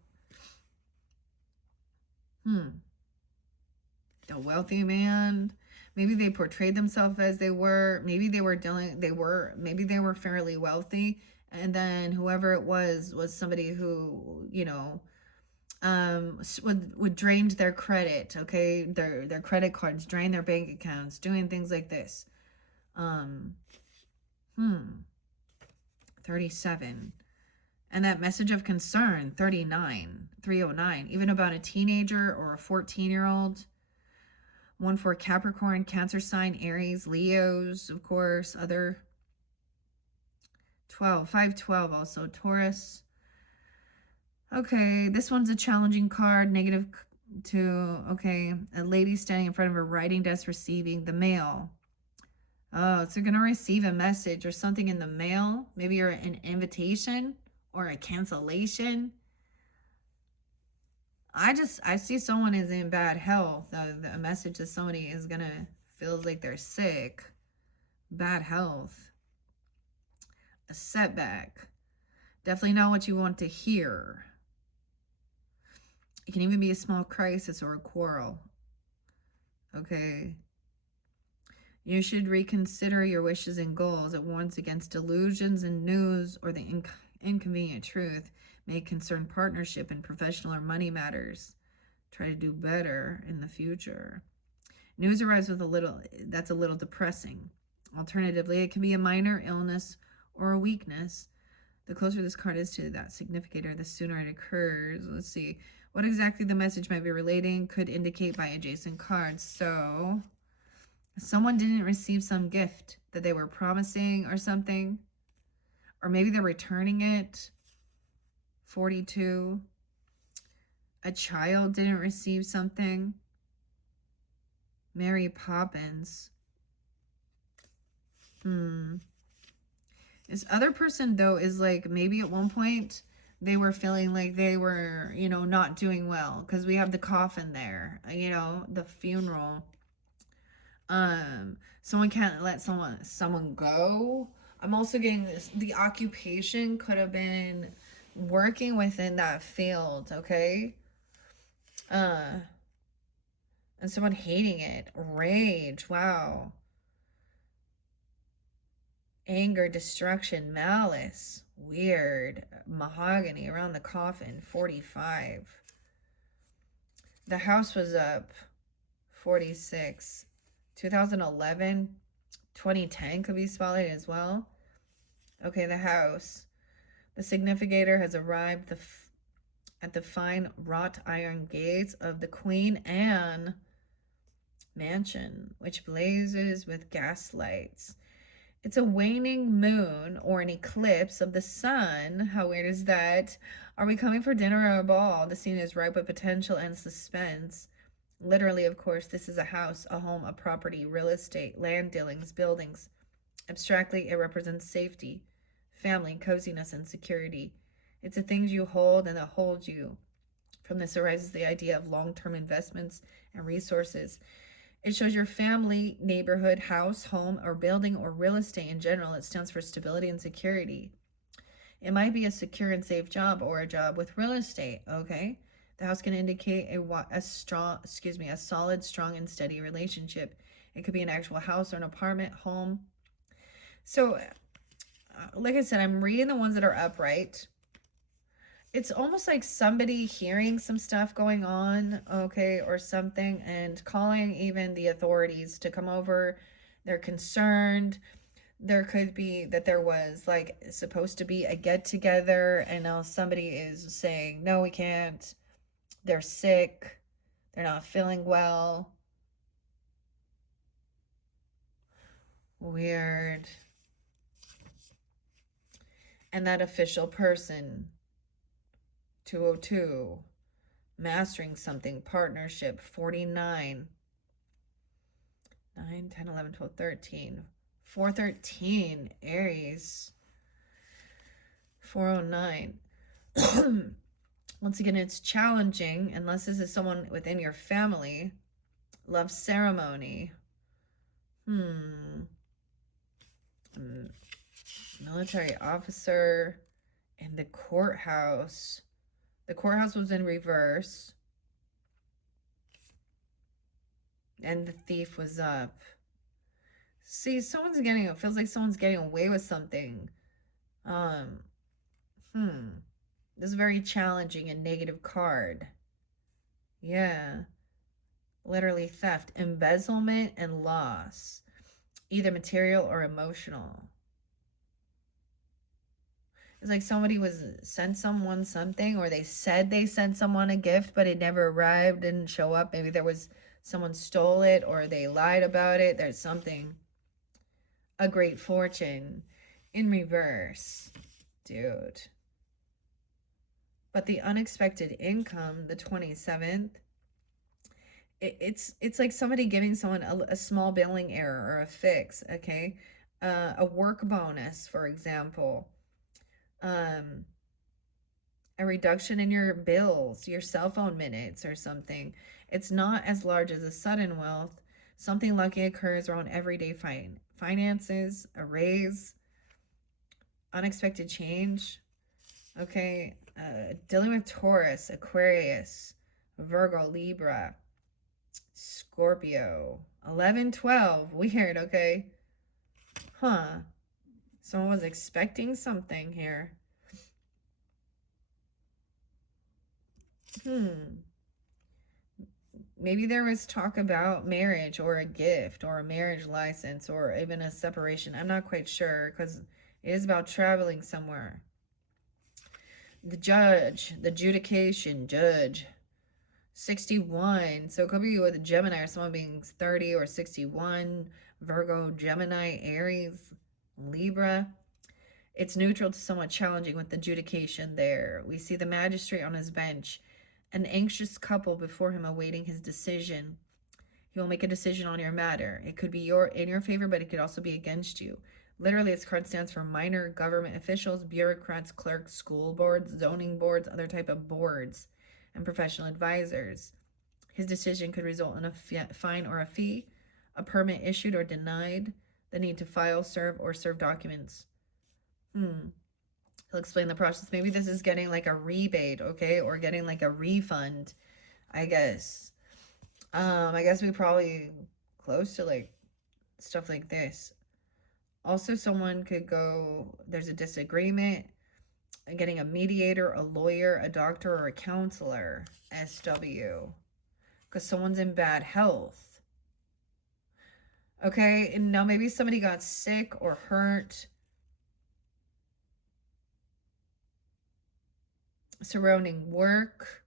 the wealthy man. Maybe they portrayed themselves as they were. Maybe they were maybe they were fairly wealthy. And then whoever it was somebody who, you know, would drain their credit, okay? Their credit cards, drain their bank accounts, doing things like this. 37. And that message of concern, 309, even about a teenager or a 14-year-old. 1 for Capricorn, Cancer sign, Aries, Leos, of course, other 512 also, Taurus. Okay, this one's a challenging card, -2. Okay, a lady standing in front of her writing desk receiving the mail. Oh, so you're going to receive a message or something in the mail. Maybe you're an invitation or a cancellation. I see someone is in bad health. A message that somebody is going to feel like they're sick. bad health, a setback. Definitely not what you want to hear. It can even be a small crisis or a quarrel. Okay. You should reconsider your wishes and goals. It warns against delusions and news or the inconvenient truth may concern partnership and professional or money matters. Try to do better in the future. News arrives with that's a little depressing. Alternatively, it can be a minor illness or a weakness. The closer this card is to that significator, the sooner it occurs. Let's see. What exactly the message might be relating could indicate by adjacent cards. So, someone didn't receive some gift that they were promising or something. Or maybe they're returning it. 42. A child didn't receive something. Mary Poppins. This other person, though, is like maybe at one point they were feeling like they were, not doing well. Because we have the coffin there, the funeral. Someone can't let someone go. I'm also getting this. The occupation could have been working within that field, okay? And someone hating it. Rage, wow. Anger, destruction, malice. Weird. Mahogany around the coffin. 45. The house was up. 46. 2011. 2010 could be spotlight as well. Okay, the house. The significator has arrived at the fine wrought iron gates of the Queen Anne mansion, which blazes with gas lights. It's a waning moon or an eclipse of the sun. How weird is that? Are we coming for dinner or a ball? The scene is ripe with potential and suspense. Literally, of course, this is a house, a home, a property, real estate, land dealings, buildings. Abstractly, it represents safety, family, coziness, and security. It's the things you hold and that hold you. From this arises the idea of long-term investments and resources. It shows your family, neighborhood, house, home, or building, or real estate in general. It stands for stability and security. It might be a secure and safe job or a job with real estate, okay? The house can indicate a solid, strong, and steady relationship. It could be an actual house or an apartment, home. So, like I said, I'm reading the ones that are upright. It's almost like somebody hearing some stuff going on, okay, or something, and calling even the authorities to come over. They're concerned. There could be that there was like supposed to be a get together, and now somebody is saying, no, we can't. They're sick. They're not feeling well. Weird. And that official person, 202, mastering something, partnership, 49, 9, 10, 11, 12, 13, 413, Aries, 409. Once again, it's challenging, unless this is someone within your family. Love ceremony. Military officer in the courthouse. The courthouse was in reverse. And the thief was up. See, it feels like someone's getting away with something. This is very challenging and negative card. Yeah. Literally theft, embezzlement, and loss. Either material or emotional. It's like somebody sent someone something, or they said they sent someone a gift, but it never arrived, didn't show up. Maybe someone stole it, or they lied about it. There's something. A great fortune in reverse. Dude. But the unexpected income, the 27th, it's like somebody giving someone a small billing error or a fix, okay? A work bonus, for example. A reduction in your bills, your cell phone minutes or something. It's not as large as a sudden wealth. Something lucky occurs around everyday finances, a raise, unexpected change. Okay, dealing with Taurus, Aquarius, Virgo, Libra, Scorpio. 11, 12. Weird, okay. Huh. Someone was expecting something here. Maybe there was talk about marriage or a gift or a marriage license or even a separation. I'm not quite sure because it is about traveling somewhere. The judge, the adjudication, judge. 61. So it could be with a Gemini or someone being 30 or 61. Virgo, Gemini, Aries, Libra. It's neutral to somewhat challenging with the adjudication there. We see the magistrate on his bench, an anxious couple before him awaiting his decision. He will make a decision on your matter. It could be in your favor, but it could also be against you. Literally, this card stands for minor government officials, bureaucrats, clerks, school boards, zoning boards, other type of boards, and professional advisors. His decision could result in a fine or a fee, a permit issued or denied, the need to file, serve, or serve documents. He'll explain the process. Maybe this is getting like a rebate, okay, or getting like a refund, I guess. I guess we probably close to like stuff like this. Also, someone could go, there's a disagreement, getting a mediator, a lawyer, a doctor, or a counselor, SW, because someone's in bad health. Okay, and now maybe somebody got sick or hurt. Surrounding work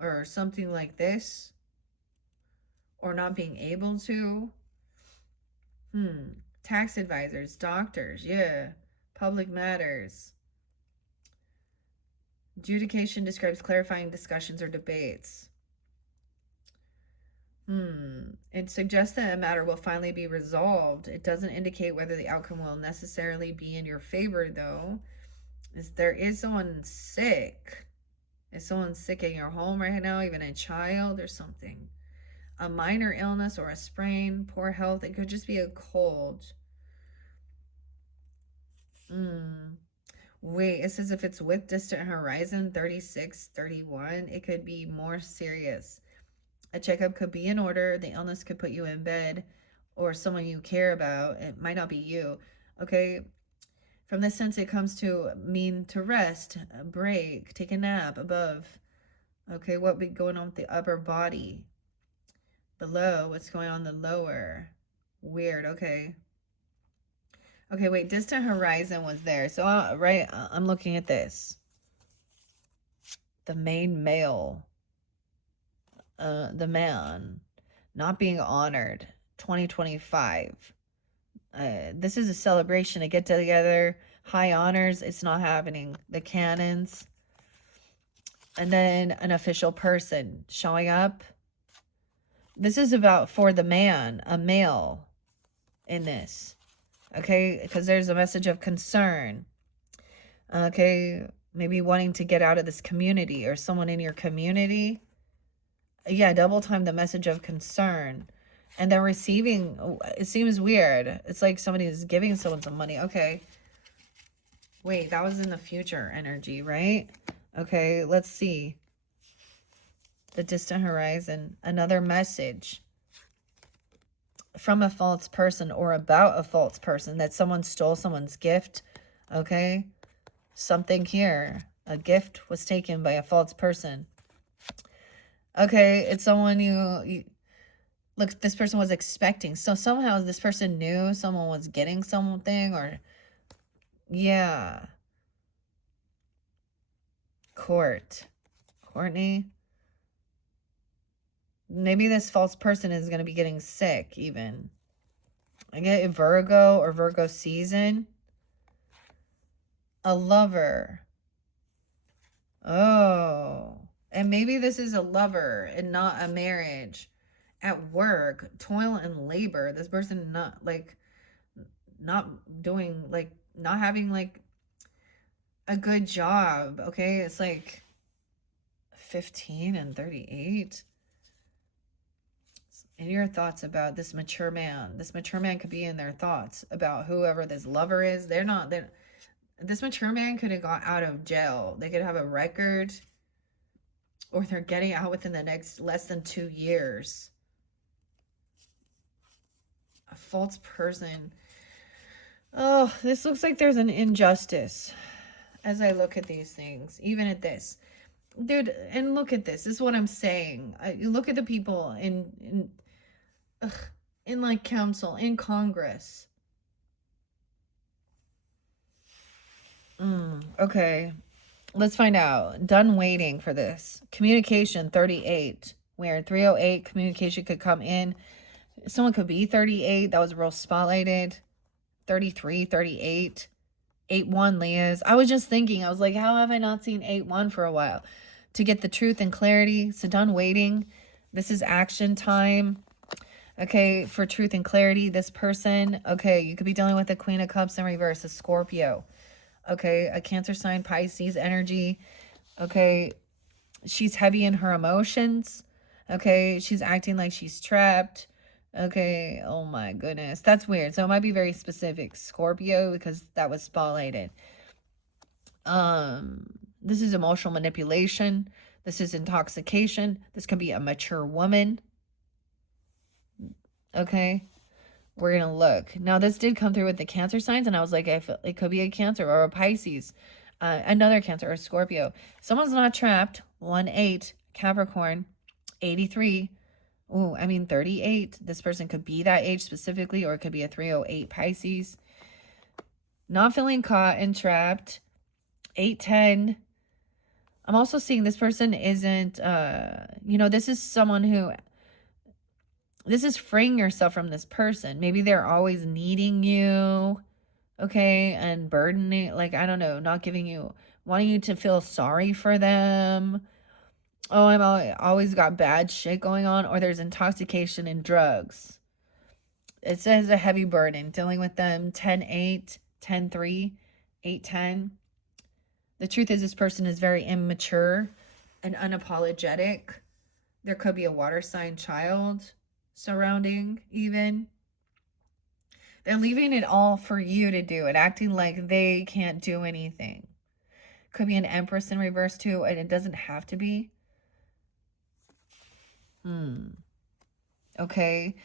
or something like this, or not being able to. Tax advisors, doctors, yeah. Public matters. Adjudication describes clarifying discussions or debates. It suggests that a matter will finally be resolved. It doesn't indicate whether the outcome will necessarily be in your favor, though. There is someone sick. Is someone sick in your home right now, even a child or something? A minor illness or a sprain, poor health. It could just be a cold. Wait, it says if it's with distant horizon, 36, 31, it could be more serious. A checkup could be in order. The illness could put you in bed, or someone you care about. It might not be you. Okay. From this sense, it comes to mean to rest, break, take a nap above. Okay. What be going on with the upper body? Below, what's going on the lower? Weird. Okay. Okay, wait, distant horizon was there. So, I'm looking at this. The main male. The man. Not being honored. 2025. This is a celebration, a get together. High honors. It's not happening. The cannons. And then an official person showing up. This is about for the man, a male in this. Okay, because there's a message of concern. Okay, maybe wanting to get out of this community or someone in your community. Yeah, double time the message of concern. And then receiving, it seems weird. It's like somebody is giving someone some money. Okay. Wait, that was in the future energy, right? Okay, let's see. The distant horizon, another message from a false person or about a false person, that someone stole someone's gift. Okay, something here, a gift was taken by a false person. Okay, it's someone you look, this person was expecting, so somehow this person knew someone was getting something, or yeah. Courtney, maybe this false person is going to be getting sick even. I get Virgo or Virgo season. A lover. Oh. And maybe this is a lover and not a marriage. At work, toil and labor. This person not doing, like, not having, like, a good job. Okay, it's like 15 and 38. in your thoughts about this mature man. This mature man could be in their thoughts about whoever this lover is. This mature man could have got out of jail. They could have a record, or they're getting out within the next less than 2 years. A false person. Oh, this looks like there's an injustice as I look at these things, even at this. Dude, and look at this. This is what I'm saying. You look at the people in like council, in Congress. Okay. Let's find out. Done waiting for this. Communication 38. Where 308, communication could come in. Someone could be 38. That was real spotlighted. 33, 38. 8-1, Leahs. I was just thinking, I was like, how have I not seen 8-1 for a while? To get the truth and clarity. So done waiting. This is action time. Okay, for truth and clarity, this person, okay, you could be dealing with the Queen of Cups in reverse, a Scorpio. Okay, a Cancer sign, Pisces energy. Okay, she's heavy in her emotions. Okay, she's acting like she's trapped. Okay, oh my goodness, that's weird. So it might be very specific, Scorpio, because that was spotlighted. This is emotional manipulation. This is intoxication. This could be a mature woman. Okay, we're gonna look. Now this did come through with the Cancer signs, and I was like, I feel it could be a Cancer or a Pisces, another Cancer or Scorpio. Someone's not trapped. 1-8 Capricorn, 83. Oh, I mean 38. This person could be that age specifically, or it could be a 308 Pisces. Not feeling caught and trapped. 8-10. I'm also seeing this person isn't, this is someone who, this is freeing yourself from this person. Maybe they're always needing you, okay, and burdening, like, I don't know, not giving you, wanting you to feel sorry for them. Oh, I'm always got bad shit going on, or there's intoxication and drugs. It says a heavy burden, dealing with them. 10-8, 10-3, 8-10. The truth is this person is very immature and unapologetic. There could be a water sign child surrounding even. They're leaving it all for you to do and acting like they can't do anything. Could be an Empress in reverse too, and it doesn't have to be. Okay.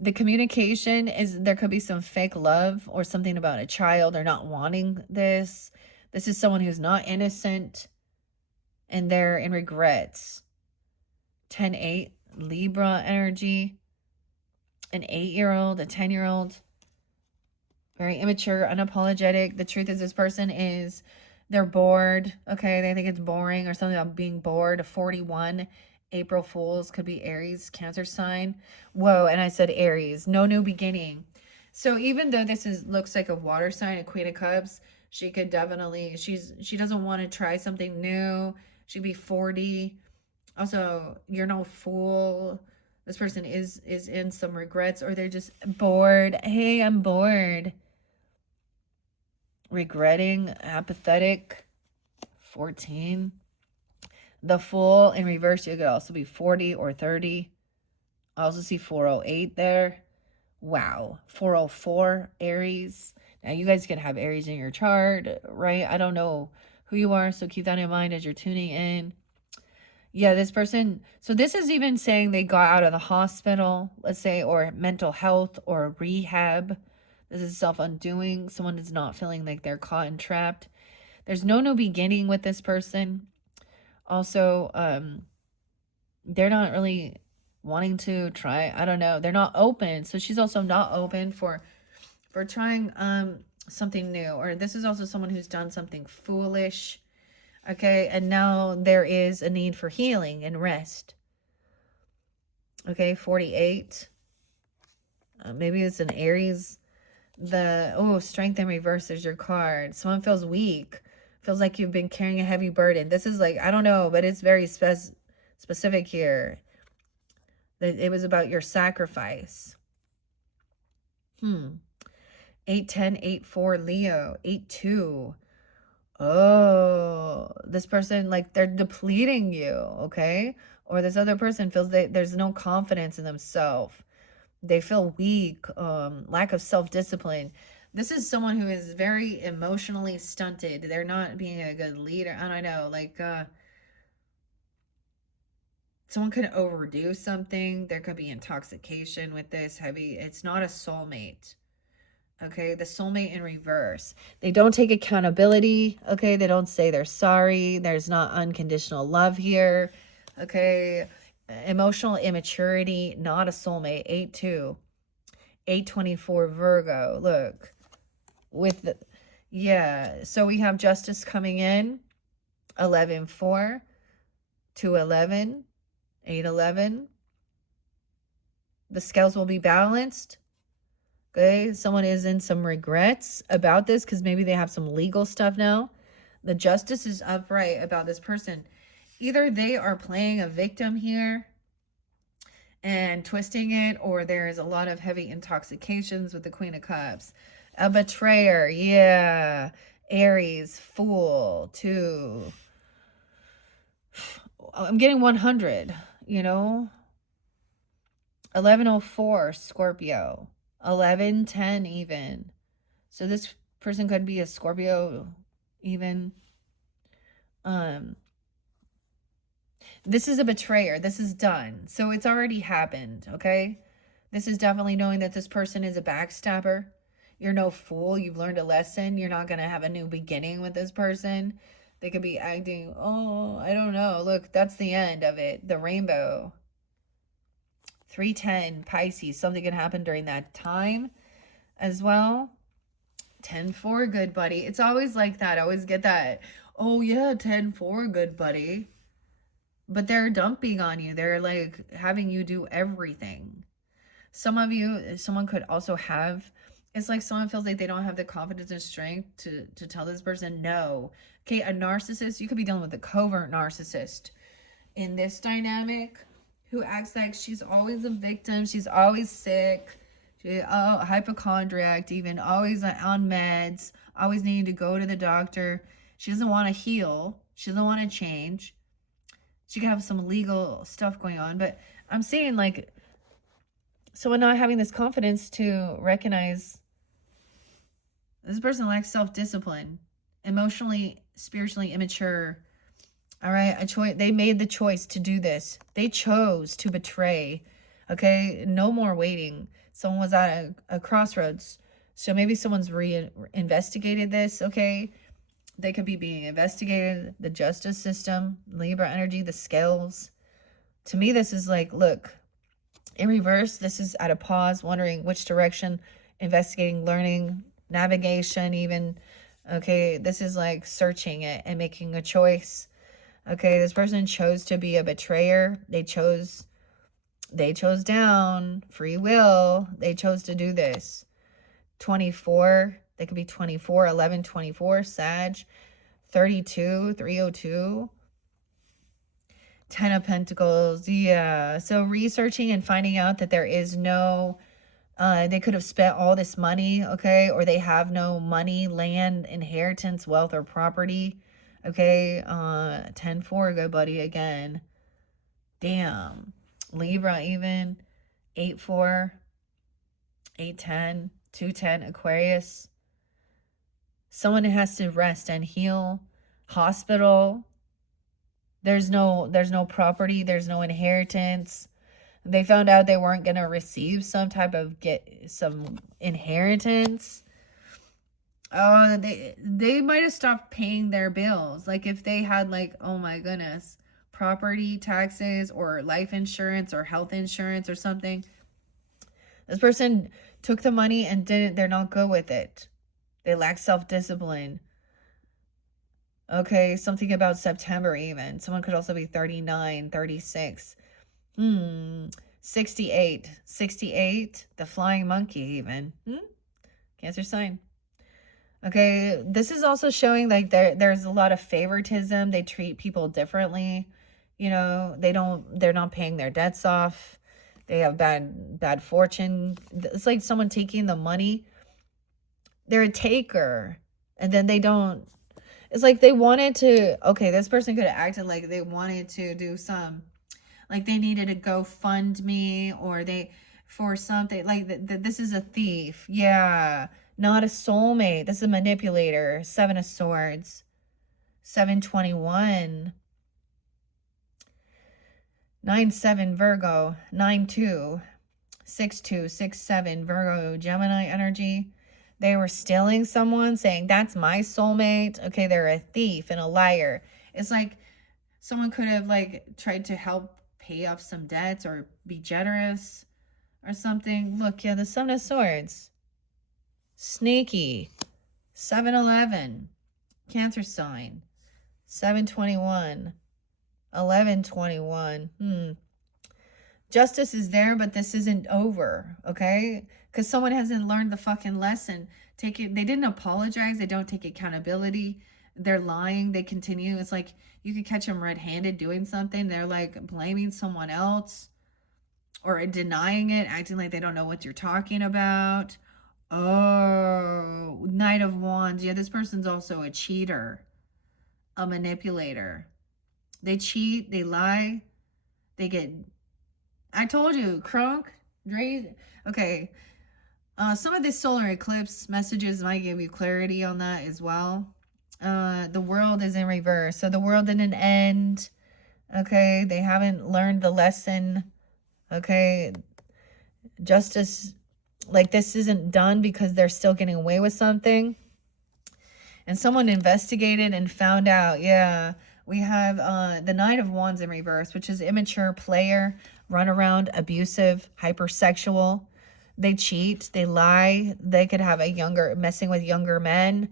The communication is, there could be some fake love or something about a child or not wanting this. This is someone who's not innocent and they're in regrets. 10-8 Libra energy. An 8-year-old, a 10-year-old. Very immature, unapologetic. The truth is this person is, they're bored. Okay, they think it's boring or something about being bored. A 41 April Fools, could be Aries, Cancer sign. Whoa, and I said Aries. No new beginning. So even though this looks like a water sign, a Queen of Cups, she could definitely, she doesn't want to try something new. She'd be 40. Also, you're no fool. This person is in some regrets, or they're just bored. Hey, I'm bored. Regretting, apathetic. 14. The Fool in reverse, you could also be 40 or 30. I also see 408 there. Wow. 404 Aries. Now you guys can have Aries in your chart, right? I don't know who you are, so keep that in mind as you're tuning in. Yeah, this person, so this is even saying they got out of the hospital, let's say, or mental health or rehab. This is self-undoing. Someone is not feeling like they're caught and trapped. There's no new beginning with this person. Also, they're not really wanting to try, I don't know, they're not open. So she's also not open for trying something new. Or this is also someone who's done something foolish. Okay, and now there is a need for healing and rest. Okay, 48. Maybe it's an Aries. Strength in reverse is your card. Someone feels weak. Feels like you've been carrying a heavy burden. This is like, I don't know, but it's very specific here. That it was about your sacrifice. 8-10, 8-4 Leo. 8-2. Oh, this person, like, they're depleting you, okay? Or this other person feels there's no confidence in themselves. They feel weak, lack of self-discipline. This is someone who is very emotionally stunted. They're not being a good leader. I don't know, like, someone could overdo something. There could be intoxication with this heavy. It's not a soulmate. Okay, the soulmate in reverse. They don't take accountability. Okay, they don't say they're sorry. There's not unconditional love here. Okay, emotional immaturity, not a soulmate. 8-2, 8-24 Virgo. Look, with the, yeah. So we have justice coming in, 11-4, 2-11, 8-11. The scales will be balanced. Okay, someone is in some regrets about this because maybe they have some legal stuff now. The justice is upright about this person. Either they are playing a victim here and twisting it, or there is a lot of heavy intoxications with the Queen of Cups. A betrayer, yeah. Aries, Fool, 2. I'm getting 100, you know. 11-04, Scorpio. 11-10 even. So this person could be a Scorpio even. This is a betrayer. This is done. So it's already happened, okay? This is definitely knowing that this person is a backstabber. You're no fool. You've learned a lesson. You're not going to have a new beginning with this person. They could be acting, oh, I don't know. Look, that's the end of it. The rainbow. 3-10, Pisces. Something can happen during that time as well. 10-4, good buddy. It's always like that. I always get that. Oh, yeah, 10-4, good buddy. But they're dumping on you. They're like having you do everything. Some of you, someone could also have, it's like someone feels like they don't have the confidence and strength to tell this person no. Okay, a narcissist, you could be dealing with a covert narcissist in this dynamic who acts like she's always a victim. She's always sick. Hypochondriac, even always on meds, always needing to go to the doctor. She doesn't want to heal. She doesn't want to change. She could have some legal stuff going on, but I'm seeing like someone not having this confidence to recognize this person lacks self-discipline, emotionally, spiritually immature. All right, they made the choice to do this. They chose to betray. Okay, no more waiting. Someone was at a crossroads. So maybe someone's investigated this, okay? They could be being investigated. The justice system, Libra energy, the scales. To me, this is like, look, in reverse, this is at a pause, wondering which direction, investigating, learning, navigation even. Okay, this is like searching it and making a choice. Okay, this person chose to be a betrayer. They chose down, free will. They chose to do this. 24, they could be 24, 11-24, Sag, 32, 302, 10 of Pentacles, yeah. So researching and finding out that there is no, they could have spent all this money, okay, or they have no money, land, inheritance, wealth, or property, okay. 10-4, good buddy, again. Damn. Libra even, 8-4, 8-10, 2-10, Aquarius. Someone has to rest and heal. Hospital. There's no property. There's no inheritance. They found out they weren't going to receive some type of some inheritance. Oh, they might have stopped paying their bills. Like if they had like, oh my goodness, property taxes or life insurance or health insurance or something. This person took the money and they're not good with it. They lack self-discipline. Okay, something about September even. Someone could also be 39, 36. 68. 68, the flying monkey even. Cancer sign. Okay, this is also showing like there's a lot of favoritism. They treat people differently. You know, they're not paying their debts off. They have bad fortune. It's like someone taking the money. They're a taker. And then they don't. It's like they wanted to, okay, this person could have acted like they wanted to do some, like they needed to go fund me, or they, for something, like this is a thief. Yeah, not a soulmate. This is a manipulator. 7 of Swords. 721. 9-7 Virgo. 9-2. 6-2. 6-7 Virgo, Gemini energy. They were stealing someone, saying, that's my soulmate. Okay, they're a thief and a liar. It's like someone could have like tried to help pay off some debts or be generous or something. Look, yeah, the 7 of Swords. Sneaky. 7-11. Cancer sign. 7-21. 11-21. Justice is there, but this isn't over, okay? Because someone hasn't learned the fucking lesson. They didn't apologize. They don't take accountability. They're lying. They continue. It's like you could catch them red-handed doing something. They're like blaming someone else or denying it, acting like they don't know what you're talking about. Oh, Knight of Wands. Yeah, this person's also a cheater, a manipulator. They cheat. They lie. They get... I told you, crunk, okay. Some of this solar eclipse messages might give you clarity on that as well. The world is in reverse. So the world didn't end. Okay, they haven't learned the lesson. Okay, justice, like this isn't done because they're still getting away with something. And someone investigated and found out, yeah, we have the Knight of Wands in reverse, which is immature player, runaround, abusive, hypersexual. They cheat, they lie. They could have messing with younger men,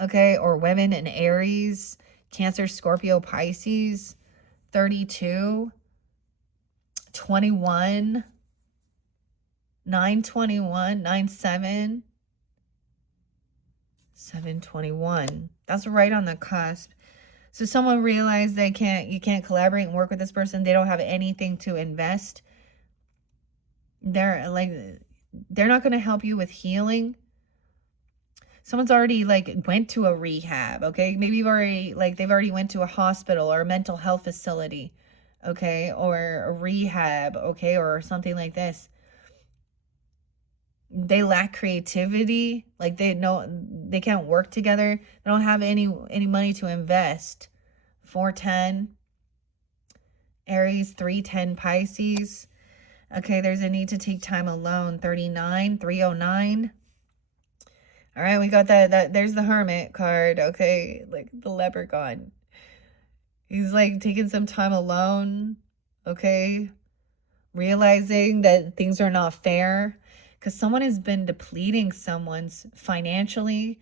okay, or women in Aries, Cancer, Scorpio, Pisces. 32, 21, 9-21, 9-7, 7-21. That's right on the cusp. So someone realized you can't collaborate and work with this person. They don't have anything to invest. They're not going to help you with healing. Someone's already went to a rehab, okay? Maybe they've already went to a hospital or a mental health facility, okay? Or a rehab, okay? Or something like this. They lack creativity. Like they can't work together. They don't have any money to invest. 4-10 Aries, 3-10 Pisces. Okay, there's a need to take time alone. 39, 309. All right, we got that there's the Hermit card, okay? Like the leprechaun. He's taking some time alone, okay? Realizing that things are not fair. Because someone has been depleting someone's financially,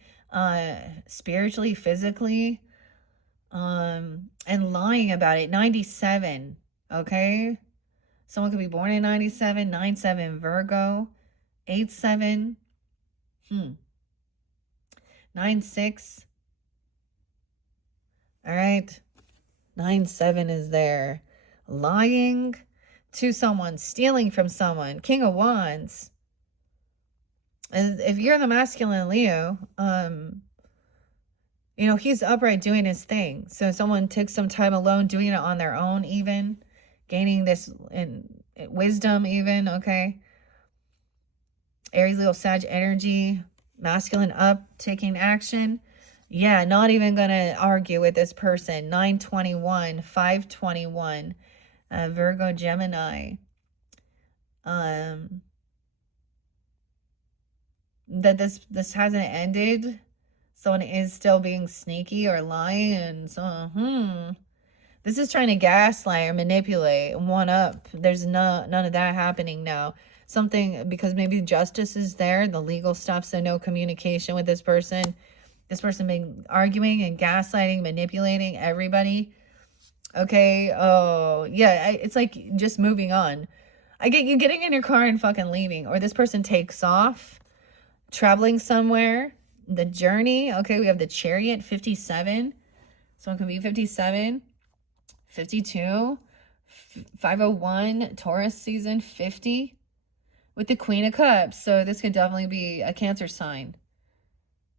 spiritually, physically, and lying about it. 97, okay? Someone could be born in 97, 9-7 Virgo, 8-7, 9-6. All right, 9-7 is there. Lying to someone, stealing from someone. King of Wands. And if you're the masculine Leo, he's upright doing his thing. So someone takes some time alone, doing it on their own, even gaining this in wisdom, even, okay? Aries, Leo, Sag energy, masculine up, taking action. Yeah, not even gonna argue with this person. 9-21, 5-21, Virgo, Gemini. That this hasn't ended. Someone is still being sneaky or lying, and so this is trying to gaslight or manipulate, one up. There's none of that happening now. Something, because maybe justice is there, the legal stuff, so no communication with this person. This person being arguing and gaslighting, manipulating everybody. Okay, oh yeah, it's like just moving on. I get you getting in your car and fucking leaving, or this person takes off, traveling somewhere. The journey, okay, we have the Chariot, 57. Someone could be 57, 52, 501, Taurus season, 50. With the Queen of Cups, so this could definitely be a Cancer sign.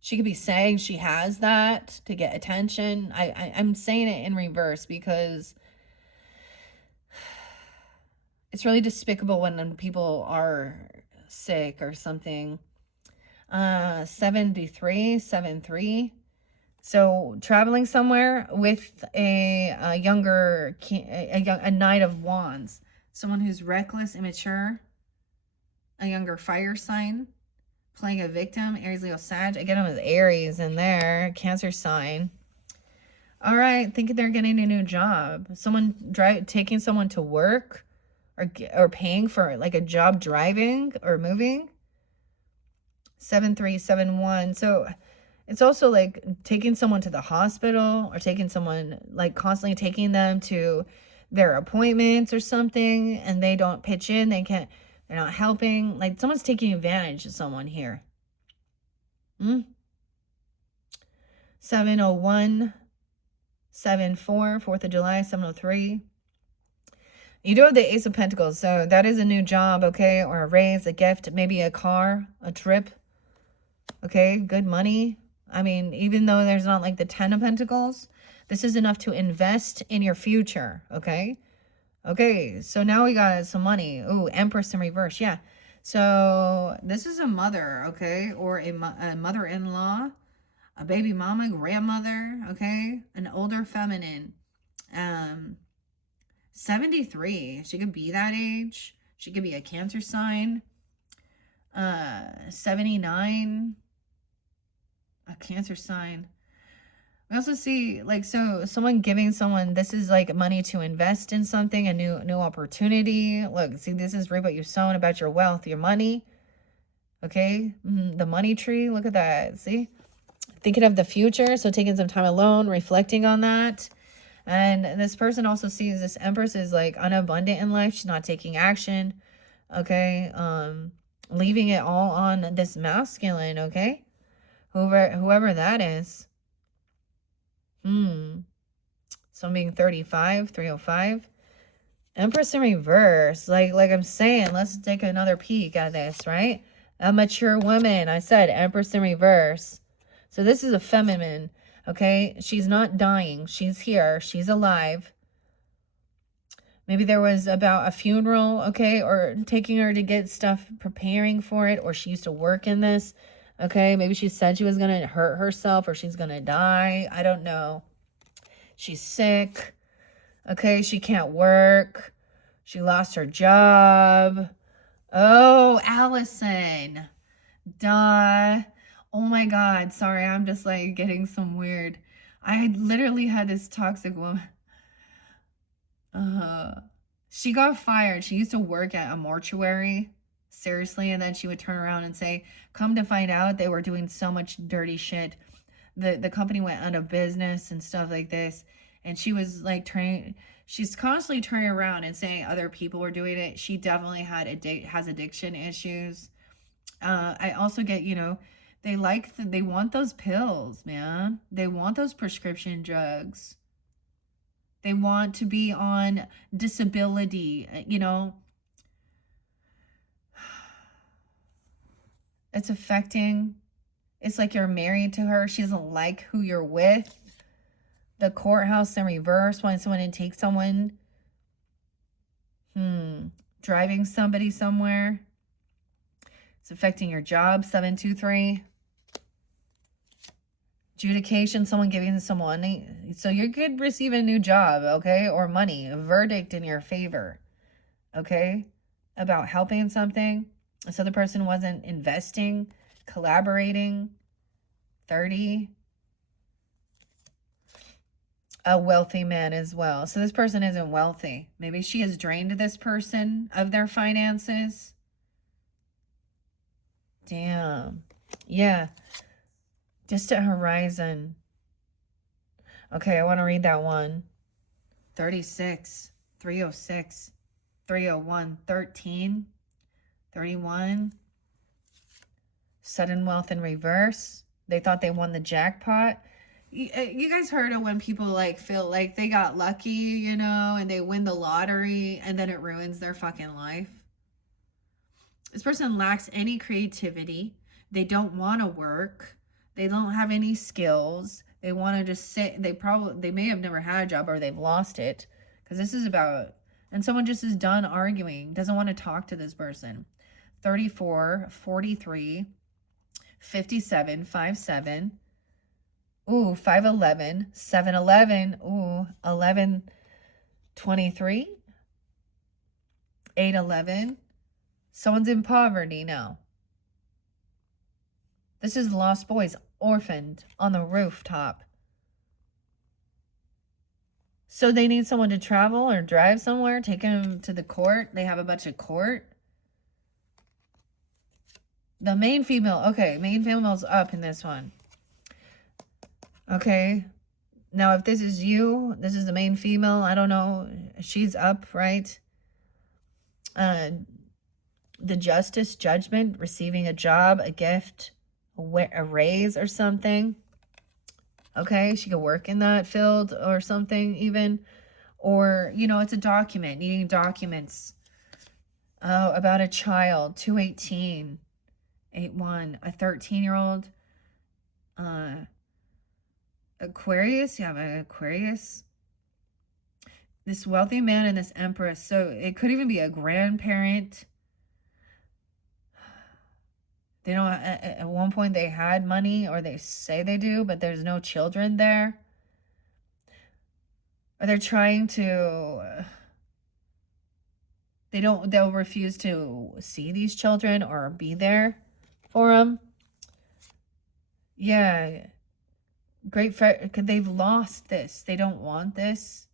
She could be saying she has that to get attention. I'm saying it in reverse because it's really despicable when people are sick or something. 73. So traveling somewhere with a younger, a Knight of Wands, someone who's reckless, immature, a younger fire sign, playing a victim, Aries, Leo, Sag. I get them as Aries in there, Cancer sign. All right, thinking they're getting a new job. Someone taking someone to work, or paying for like a job driving or moving. 7371. So it's also like taking someone to the hospital, or taking someone, like constantly taking them to their appointments or something, and they don't pitch in. They're not helping. Like someone's taking advantage of someone here. 701, 74, 4th of July, 703. You do have the Ace of Pentacles, so that is a new job, okay, or a raise, a gift, maybe a car, a trip, okay, good money. I mean, even though there's not like the 10 of Pentacles, this is enough to invest in your future, okay? Okay, so now we got some money. Ooh, Empress in reverse, yeah. So this is a mother, okay, or a mother-in-law, a baby mama, grandmother, okay, an older feminine. 73, she could be that age. She could be a Cancer sign. 79, a Cancer sign. We also see, like, so someone giving someone, this is like money to invest in something, a new opportunity. Look, see, this is reap what you sown, about your wealth, your money. Okay, the money tree, look at that. See, thinking of the future, so taking some time alone, reflecting on that. And this person also sees this Empress is like unabundant in life. She's not taking action. Okay, leaving it all on this masculine. Okay, whoever that is. So I'm being 35, 305. Empress in reverse. Like I'm saying, let's take another peek at this, right? A mature woman. I said Empress in reverse. So this is a feminine, okay? She's not dying. She's here. She's alive. Maybe there was about a funeral, okay? Or taking her to get stuff, preparing for it. Or she used to work in this, okay? Maybe she said she was going to hurt herself, or she's going to die. I don't know. She's sick. Okay, she can't work. She lost her job. Oh, Allison. Duh. Oh my God. Sorry, I'm just like getting some weird. I literally had this toxic woman. She got fired. She used to work at a mortuary. Seriously. And then she would turn around and say, come to find out, they were doing so much dirty shit. The company went out of business and stuff like this. And she was like she's constantly turning around and saying other people were doing it. She definitely has addiction issues. I also get, they want those pills, man. They want those prescription drugs. They want to be on disability, It's affecting. It's like you're married to her. She doesn't like who you're with. The courthouse in reverse, wanting someone to take someone. Driving somebody somewhere. It's affecting your job, 723. Adjudication, someone giving someone. So you could receive a new job, okay? Or money, a verdict in your favor, okay? About helping something. So the person wasn't investing, collaborating. 30. A wealthy man as well. So this person isn't wealthy. Maybe she has drained this person of their finances. Damn. Yeah. Distant horizon. Okay, I want to read that one. 36, 306, 301, 13, 31. Sudden wealth in reverse. They thought they won the jackpot. You guys heard of when people like feel like they got lucky, and they win the lottery and then it ruins their fucking life? This person lacks any creativity. They don't want to work. They don't have any skills. They want to just sit. They may have never had a job, or they've lost it. Because this is about, and someone just is done arguing, doesn't want to talk to this person. 34, 43, 57, 57. Ooh, 511, 711. Ooh, 1123, 811. Someone's in poverty now. This is lost boys, orphaned on the rooftop. So they need someone to travel or drive somewhere, take them to the court. They have a bunch of court. The main female, okay, main female's up in this one. Okay, now if this is you, this is the main female, I don't know, she's up, right? The justice, judgment, receiving a job, a gift, a raise or something. Okay, she could work in that field or something even. Or, you know, it's a document, needing documents. Oh, about a child, 218, 81, a 13-year-old. Aquarius, you have an Aquarius. This wealthy man and this empress. So it could even be a grandparent. They don't, at one point they had money, or they say they do, but there's no children there. Or they're trying to, they'll refuse to see these children or be there for them. Yeah. Great, they've lost this. They don't want this.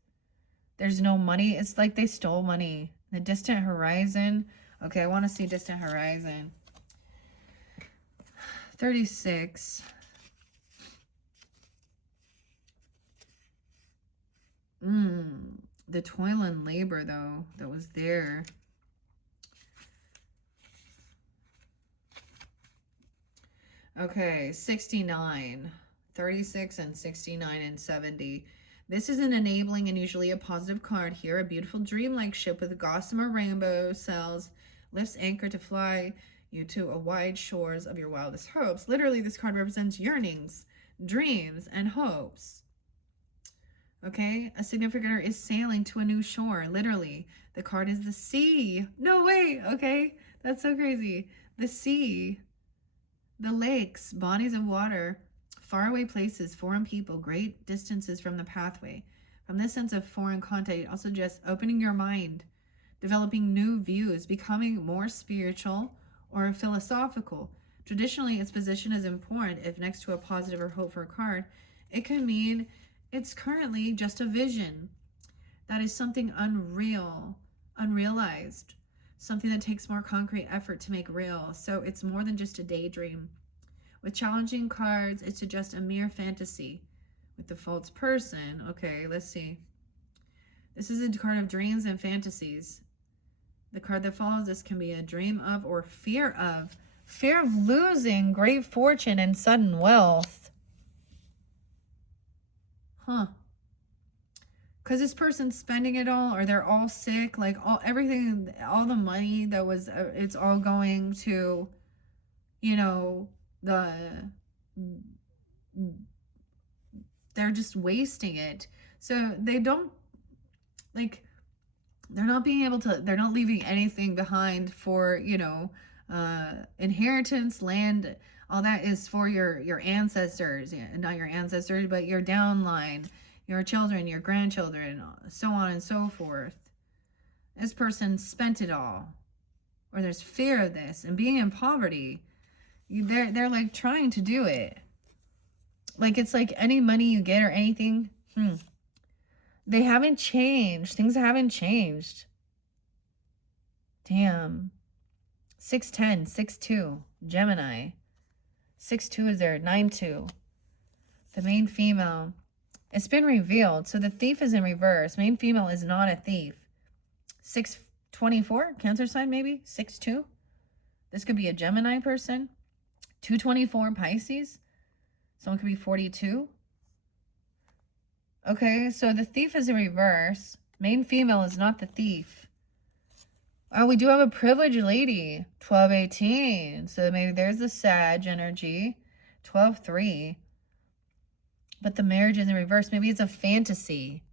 There's no money. It's like they stole money. The distant horizon. Okay, I want to see distant horizon. 36. The toil and labor, though, that was there. Okay, 69. 36 and 69 and 70. This is an enabling and usually a positive card here. A beautiful dreamlike ship with gossamer rainbow sails lifts anchor to fly you to a wide shores of your wildest hopes. Literally, this card represents yearnings, dreams, and hopes. Okay, a significant other is sailing to a new shore. Literally, the card is the sea. No way. Okay, that's so crazy. The sea, the lakes, bodies of water, faraway places, foreign people, great distances from the pathway. From this sense of foreign contact, it also just opening your mind, developing new views, becoming more spiritual or philosophical. Traditionally, its position is important. If next to a positive or hopeful card, it can mean it's currently just a vision. That is something unreal, unrealized, something that takes more concrete effort to make real. So it's more than just a daydream. With challenging cards, it's just a mere fantasy. With the false person, okay, let's see. This is a card of dreams and fantasies. The card that follows this can be a dream of or fear of. Fear of losing great fortune and sudden wealth. Huh. Because this person's spending it all, or they're all sick, like everything, all the money that was, it's all going to, you know, they're just wasting it. So they don't, like, they're not being able to, they're not leaving anything behind for, you know, inheritance, land, all that is for your ancestors, not your ancestors, but your downline, your children, your grandchildren, so on and so forth. This person spent it all, or there's fear of this, and being in poverty, they're like trying to do it. Like, it's like any money you get or anything, they haven't changed. Things haven't changed. Damn. 610, 6-2, Gemini. 6-2 is there, 9-2. The main female. It's been revealed. So the thief is in reverse. Main female is not a thief. 624, Cancer sign maybe? 6-2. This could be a Gemini person. 224, Pisces. Someone could be 42. Okay, so the thief is in reverse. Main female is not the thief. Oh, we do have a privileged lady. 1218. So maybe there's the Sag energy. 12-3. But the marriage is in reverse. Maybe it's a fantasy.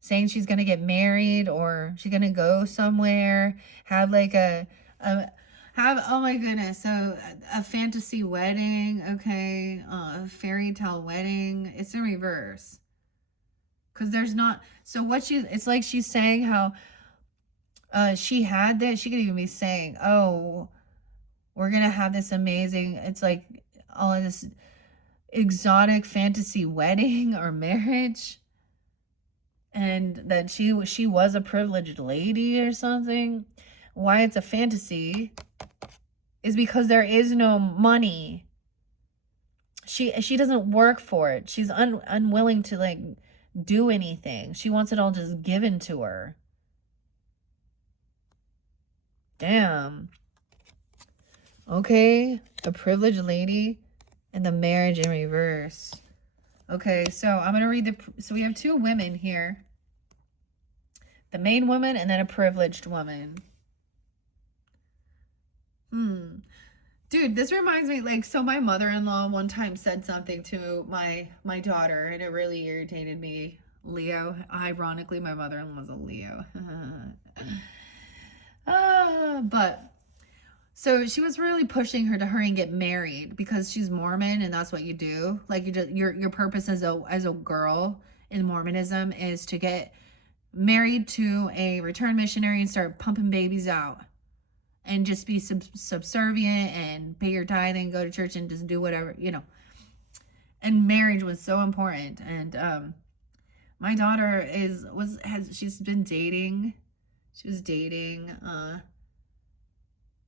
Saying she's going to get married or she's going to go somewhere. Have like oh my goodness. So a fantasy wedding. Okay. A fairy tale wedding. It's in reverse. Because there's not. So it's like she's saying how she had this. She could even be saying, oh, we're going to have this amazing. It's like all of this exotic fantasy wedding or marriage, and that she was a privileged lady or something. Why it's a fantasy is because there is no money. She doesn't work for it. She's unwilling to like do anything. She wants it all just given to her. Damn. Okay, a privileged lady and the marriage in reverse. Okay, so I'm going to read so we have two women here. The main woman and then a privileged woman. Dude, this reminds me, like, so my mother-in-law one time said something to my daughter, and it really irritated me. Leo. Ironically, my mother-in-law was a Leo. But so she was really pushing her to hurry and get married because she's Mormon and that's what you do. Like your purpose as a girl in Mormonism is to get married to a returned missionary and start pumping babies out and just be subservient and pay your tithing, go to church and just do whatever, you know. And marriage was so important. And my daughter she's been dating. She was dating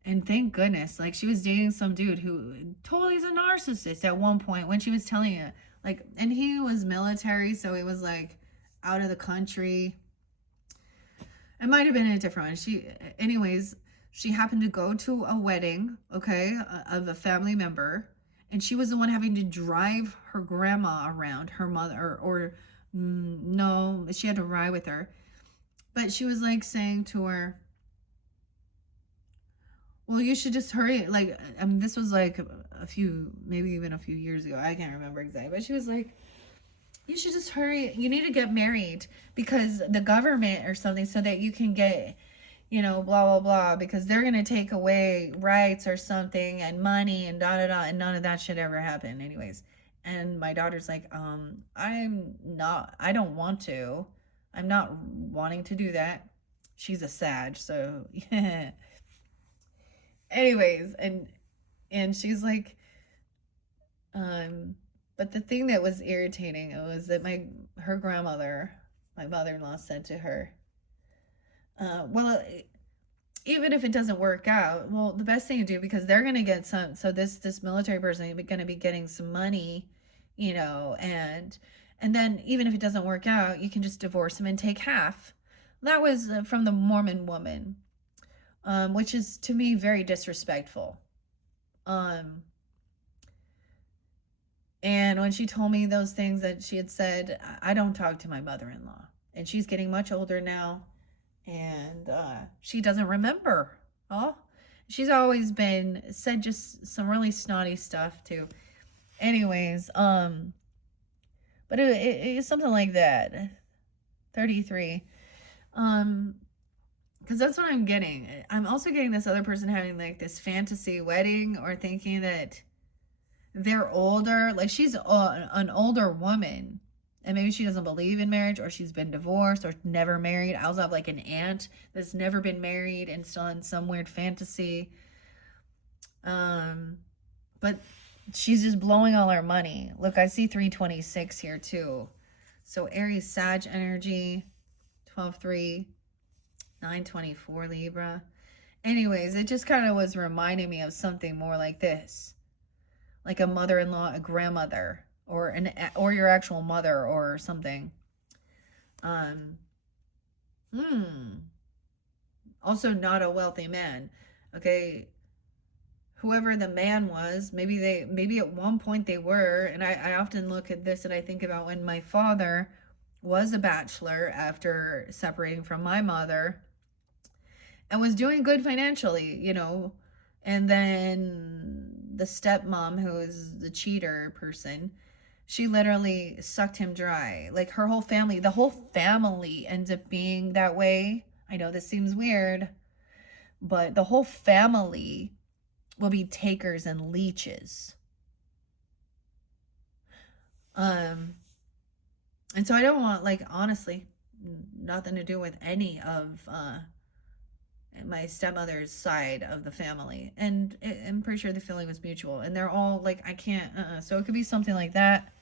and thank goodness, like she was dating some dude who totally is a narcissist at one point when she was telling it. Like, and he was military, so he was like out of the country. It might have been a different one. Anyways, she happened to go to a wedding, okay, of a family member, and she was the one having to drive her grandma around, her mother, or no, she had to ride with her. But she was like saying to her, well, you should just hurry. Like, I mean, this was like maybe even a few years ago. I can't remember exactly. But she was like, you should just hurry. You need to get married because the government or something so that you can get, you know, blah, blah, blah. Because they're going to take away rights or something and money and da, da, da. And none of that should ever happen anyways. And my daughter's like, I don't want to. I'm not wanting to do that. She's a Sag, so yeah. Anyways, and she's like, but the thing that was irritating was that her grandmother, my mother-in-law, said to her, well, even if it doesn't work out, well, the best thing to do, because they're gonna get so this military person is gonna be getting some money, you know, and then even if it doesn't work out, you can just divorce him and take half. That was from the Mormon woman. Which is to me very disrespectful. And when she told me those things that she had said, I don't talk to my mother-in-law, and she's getting much older now, and she doesn't remember. Oh, she's always said just some really snotty stuff too. Anyways, but it's something like that. 33. Because that's what I'm getting. I'm also getting this other person having like this fantasy wedding or thinking that they're older. Like she's an older woman and maybe she doesn't believe in marriage or she's been divorced or never married. I also have like an aunt that's never been married and still in some weird fantasy. But she's just blowing all her money. Look, I see 326 here too. So Aries Sag energy, 12-3. 924 Libra. Anyways, it just kind of was reminding me of something more like this. Like a mother-in-law, a grandmother, or your actual mother or something. Also not a wealthy man. Okay. Whoever the man was, maybe at one point they were, and I often look at this and I think about when my father was a bachelor after separating from my mother and was doing good financially, you know, and then the stepmom, who is the cheater person, she literally sucked him dry. Like her whole family, the whole family ends up being that way. I know this seems weird, but the whole family will be takers and leeches. And so I don't want, like, honestly, nothing to do with any of my stepmother's side of the family. And I'm pretty sure the feeling was mutual. And they're all like, I can't, so it could be something like that.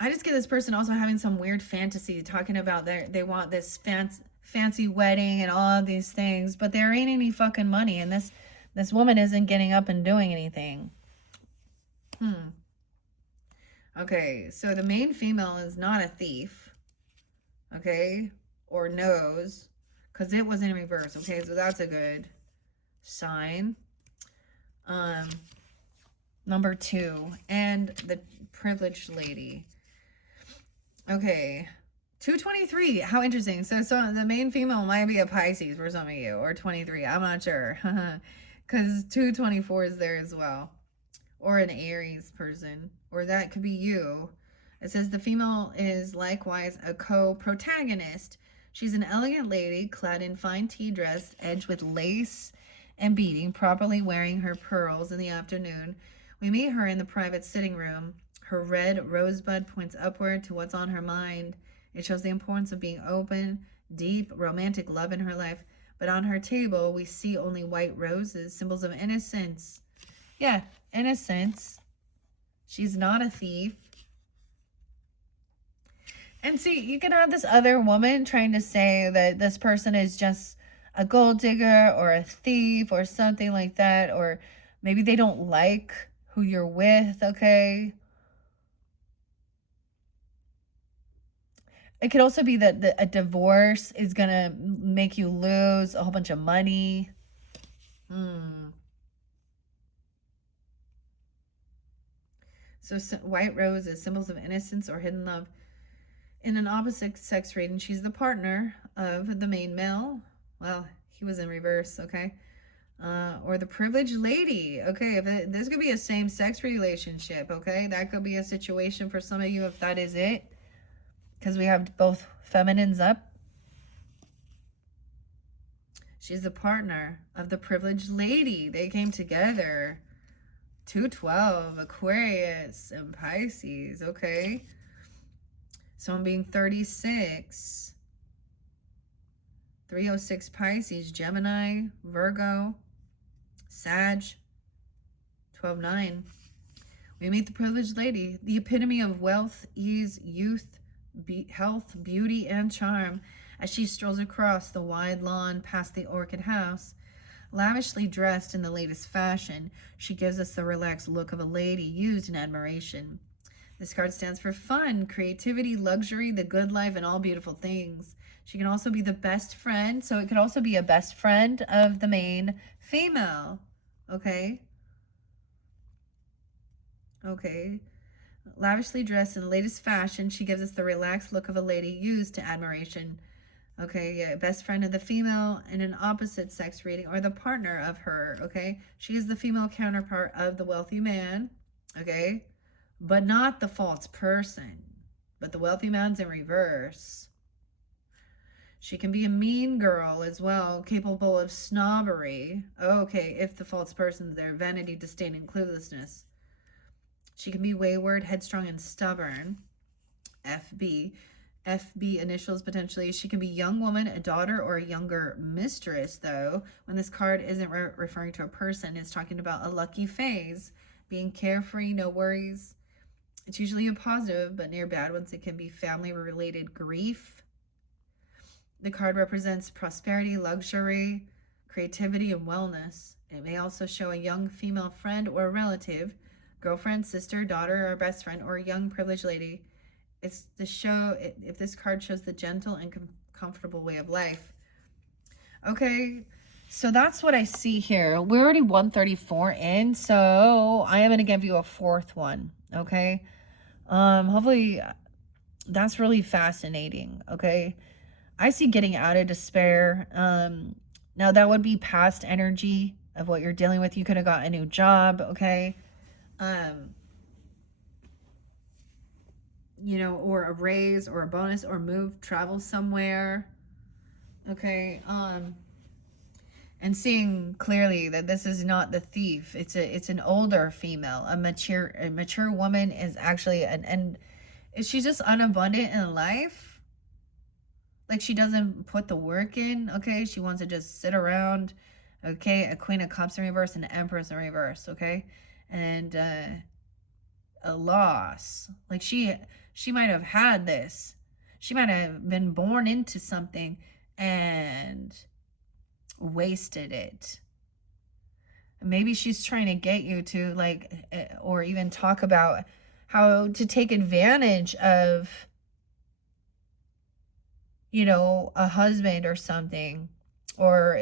I just get this person also having some weird fantasy, talking about they want this fancy wedding and all of these things, but there ain't any fucking money, and this woman isn't getting up and doing anything. Okay, so the main female is not a thief, okay, or knows, because it was in reverse. Okay, so that's a good sign. Number 2, and the privileged lady. Okay, 223. How interesting. So the main female might be a Pisces for some of you, or 23. I'm not sure, because 224 is there as well, or an Aries person, or that could be you. It says the female is likewise a co-protagonist. She's an elegant lady clad in fine tea dress edged with lace and beading, properly wearing her pearls in the afternoon. We meet her in the private sitting room. Her red rosebud points upward to what's on her mind. It shows the importance of being open, deep, romantic love in her life. But on her table, we see only white roses, symbols of innocence. Yeah, innocence. She's not a thief. And see, you can have this other woman trying to say that this person is just a gold digger or a thief or something like that. Or maybe they don't like who you're with, okay? It could also be that a divorce is going to make you lose a whole bunch of money. So white roses, symbols of innocence or hidden love. In an opposite sex reading, she's the partner of the main male. Well, he was in reverse, okay? Or the privileged lady, okay? This could be a same-sex relationship, okay? That could be a situation for some of you if that is it, because we have both feminines up. She's the partner of the privileged lady. They came together. 212, Aquarius, and Pisces, okay? So I'm being 36. 306 Pisces, Gemini, Virgo, Sag, 12-9. We meet the privileged lady, the epitome of wealth, ease, youth, health, beauty, and charm, as she strolls across the wide lawn past the orchid house. Lavishly dressed in the latest fashion, she gives us the relaxed look of a lady used in admiration. This card stands for fun, creativity, luxury, the good life, and all beautiful things. She can also be the best friend, so it could also be a best friend of the main female, okay? Okay. Lavishly dressed in the latest fashion, she gives us the relaxed look of a lady used to admiration. Okay, yeah, best friend of the female in an opposite sex reading, or the partner of her, okay? She is the female counterpart of the wealthy man, okay? But not the false person. But the wealthy man's in reverse. She can be a mean girl as well, capable of snobbery. Okay, if the false person's there, vanity, disdain, and cluelessness. She can be wayward, headstrong, and stubborn. FB initials potentially. She can be young woman, a daughter, or a younger mistress, though. When this card isn't referring to a person, it's talking about a lucky phase. Being carefree, no worries. It's usually a positive, but near bad ones. It can be family-related grief. The card represents prosperity, luxury, creativity, and wellness. It may also show a young female friend or relative, girlfriend, sister, daughter, or best friend, or a young privileged lady. It's the show, if this card shows the gentle and comfortable way of life. Okay, so that's what I see here. We're already 134 in, so I am going to give you a fourth one, okay? Hopefully that's really fascinating, okay? I see getting out of despair. Now that would be past energy, of what you're dealing with. You could have got a new job, okay? You know, or a raise or a bonus or move, travel somewhere, okay? And seeing clearly that this is not the thief. It's an older female. A mature woman is actually and she's just unabundant in life. Like, she doesn't put the work in, okay? She wants to just sit around, okay? A Queen of Cups in reverse and an Empress in reverse, okay? And a loss. Like, she might have had this. She might have been born into something and wasted it. Maybe she's trying to get you to, like, or even talk about how to take advantage of, you know, a husband or something, or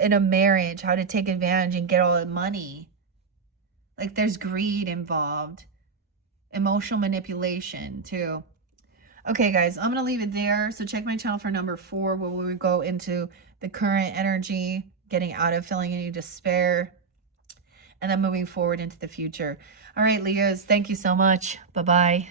in a marriage, how to take advantage and get all the money. Like, there's greed involved, emotional manipulation too. Okay, guys, I'm going to leave it there. So check my channel for number 4, where we go into the current energy, getting out of feeling any despair, and then moving forward into the future. All right, Leos, thank you so much. Bye-bye.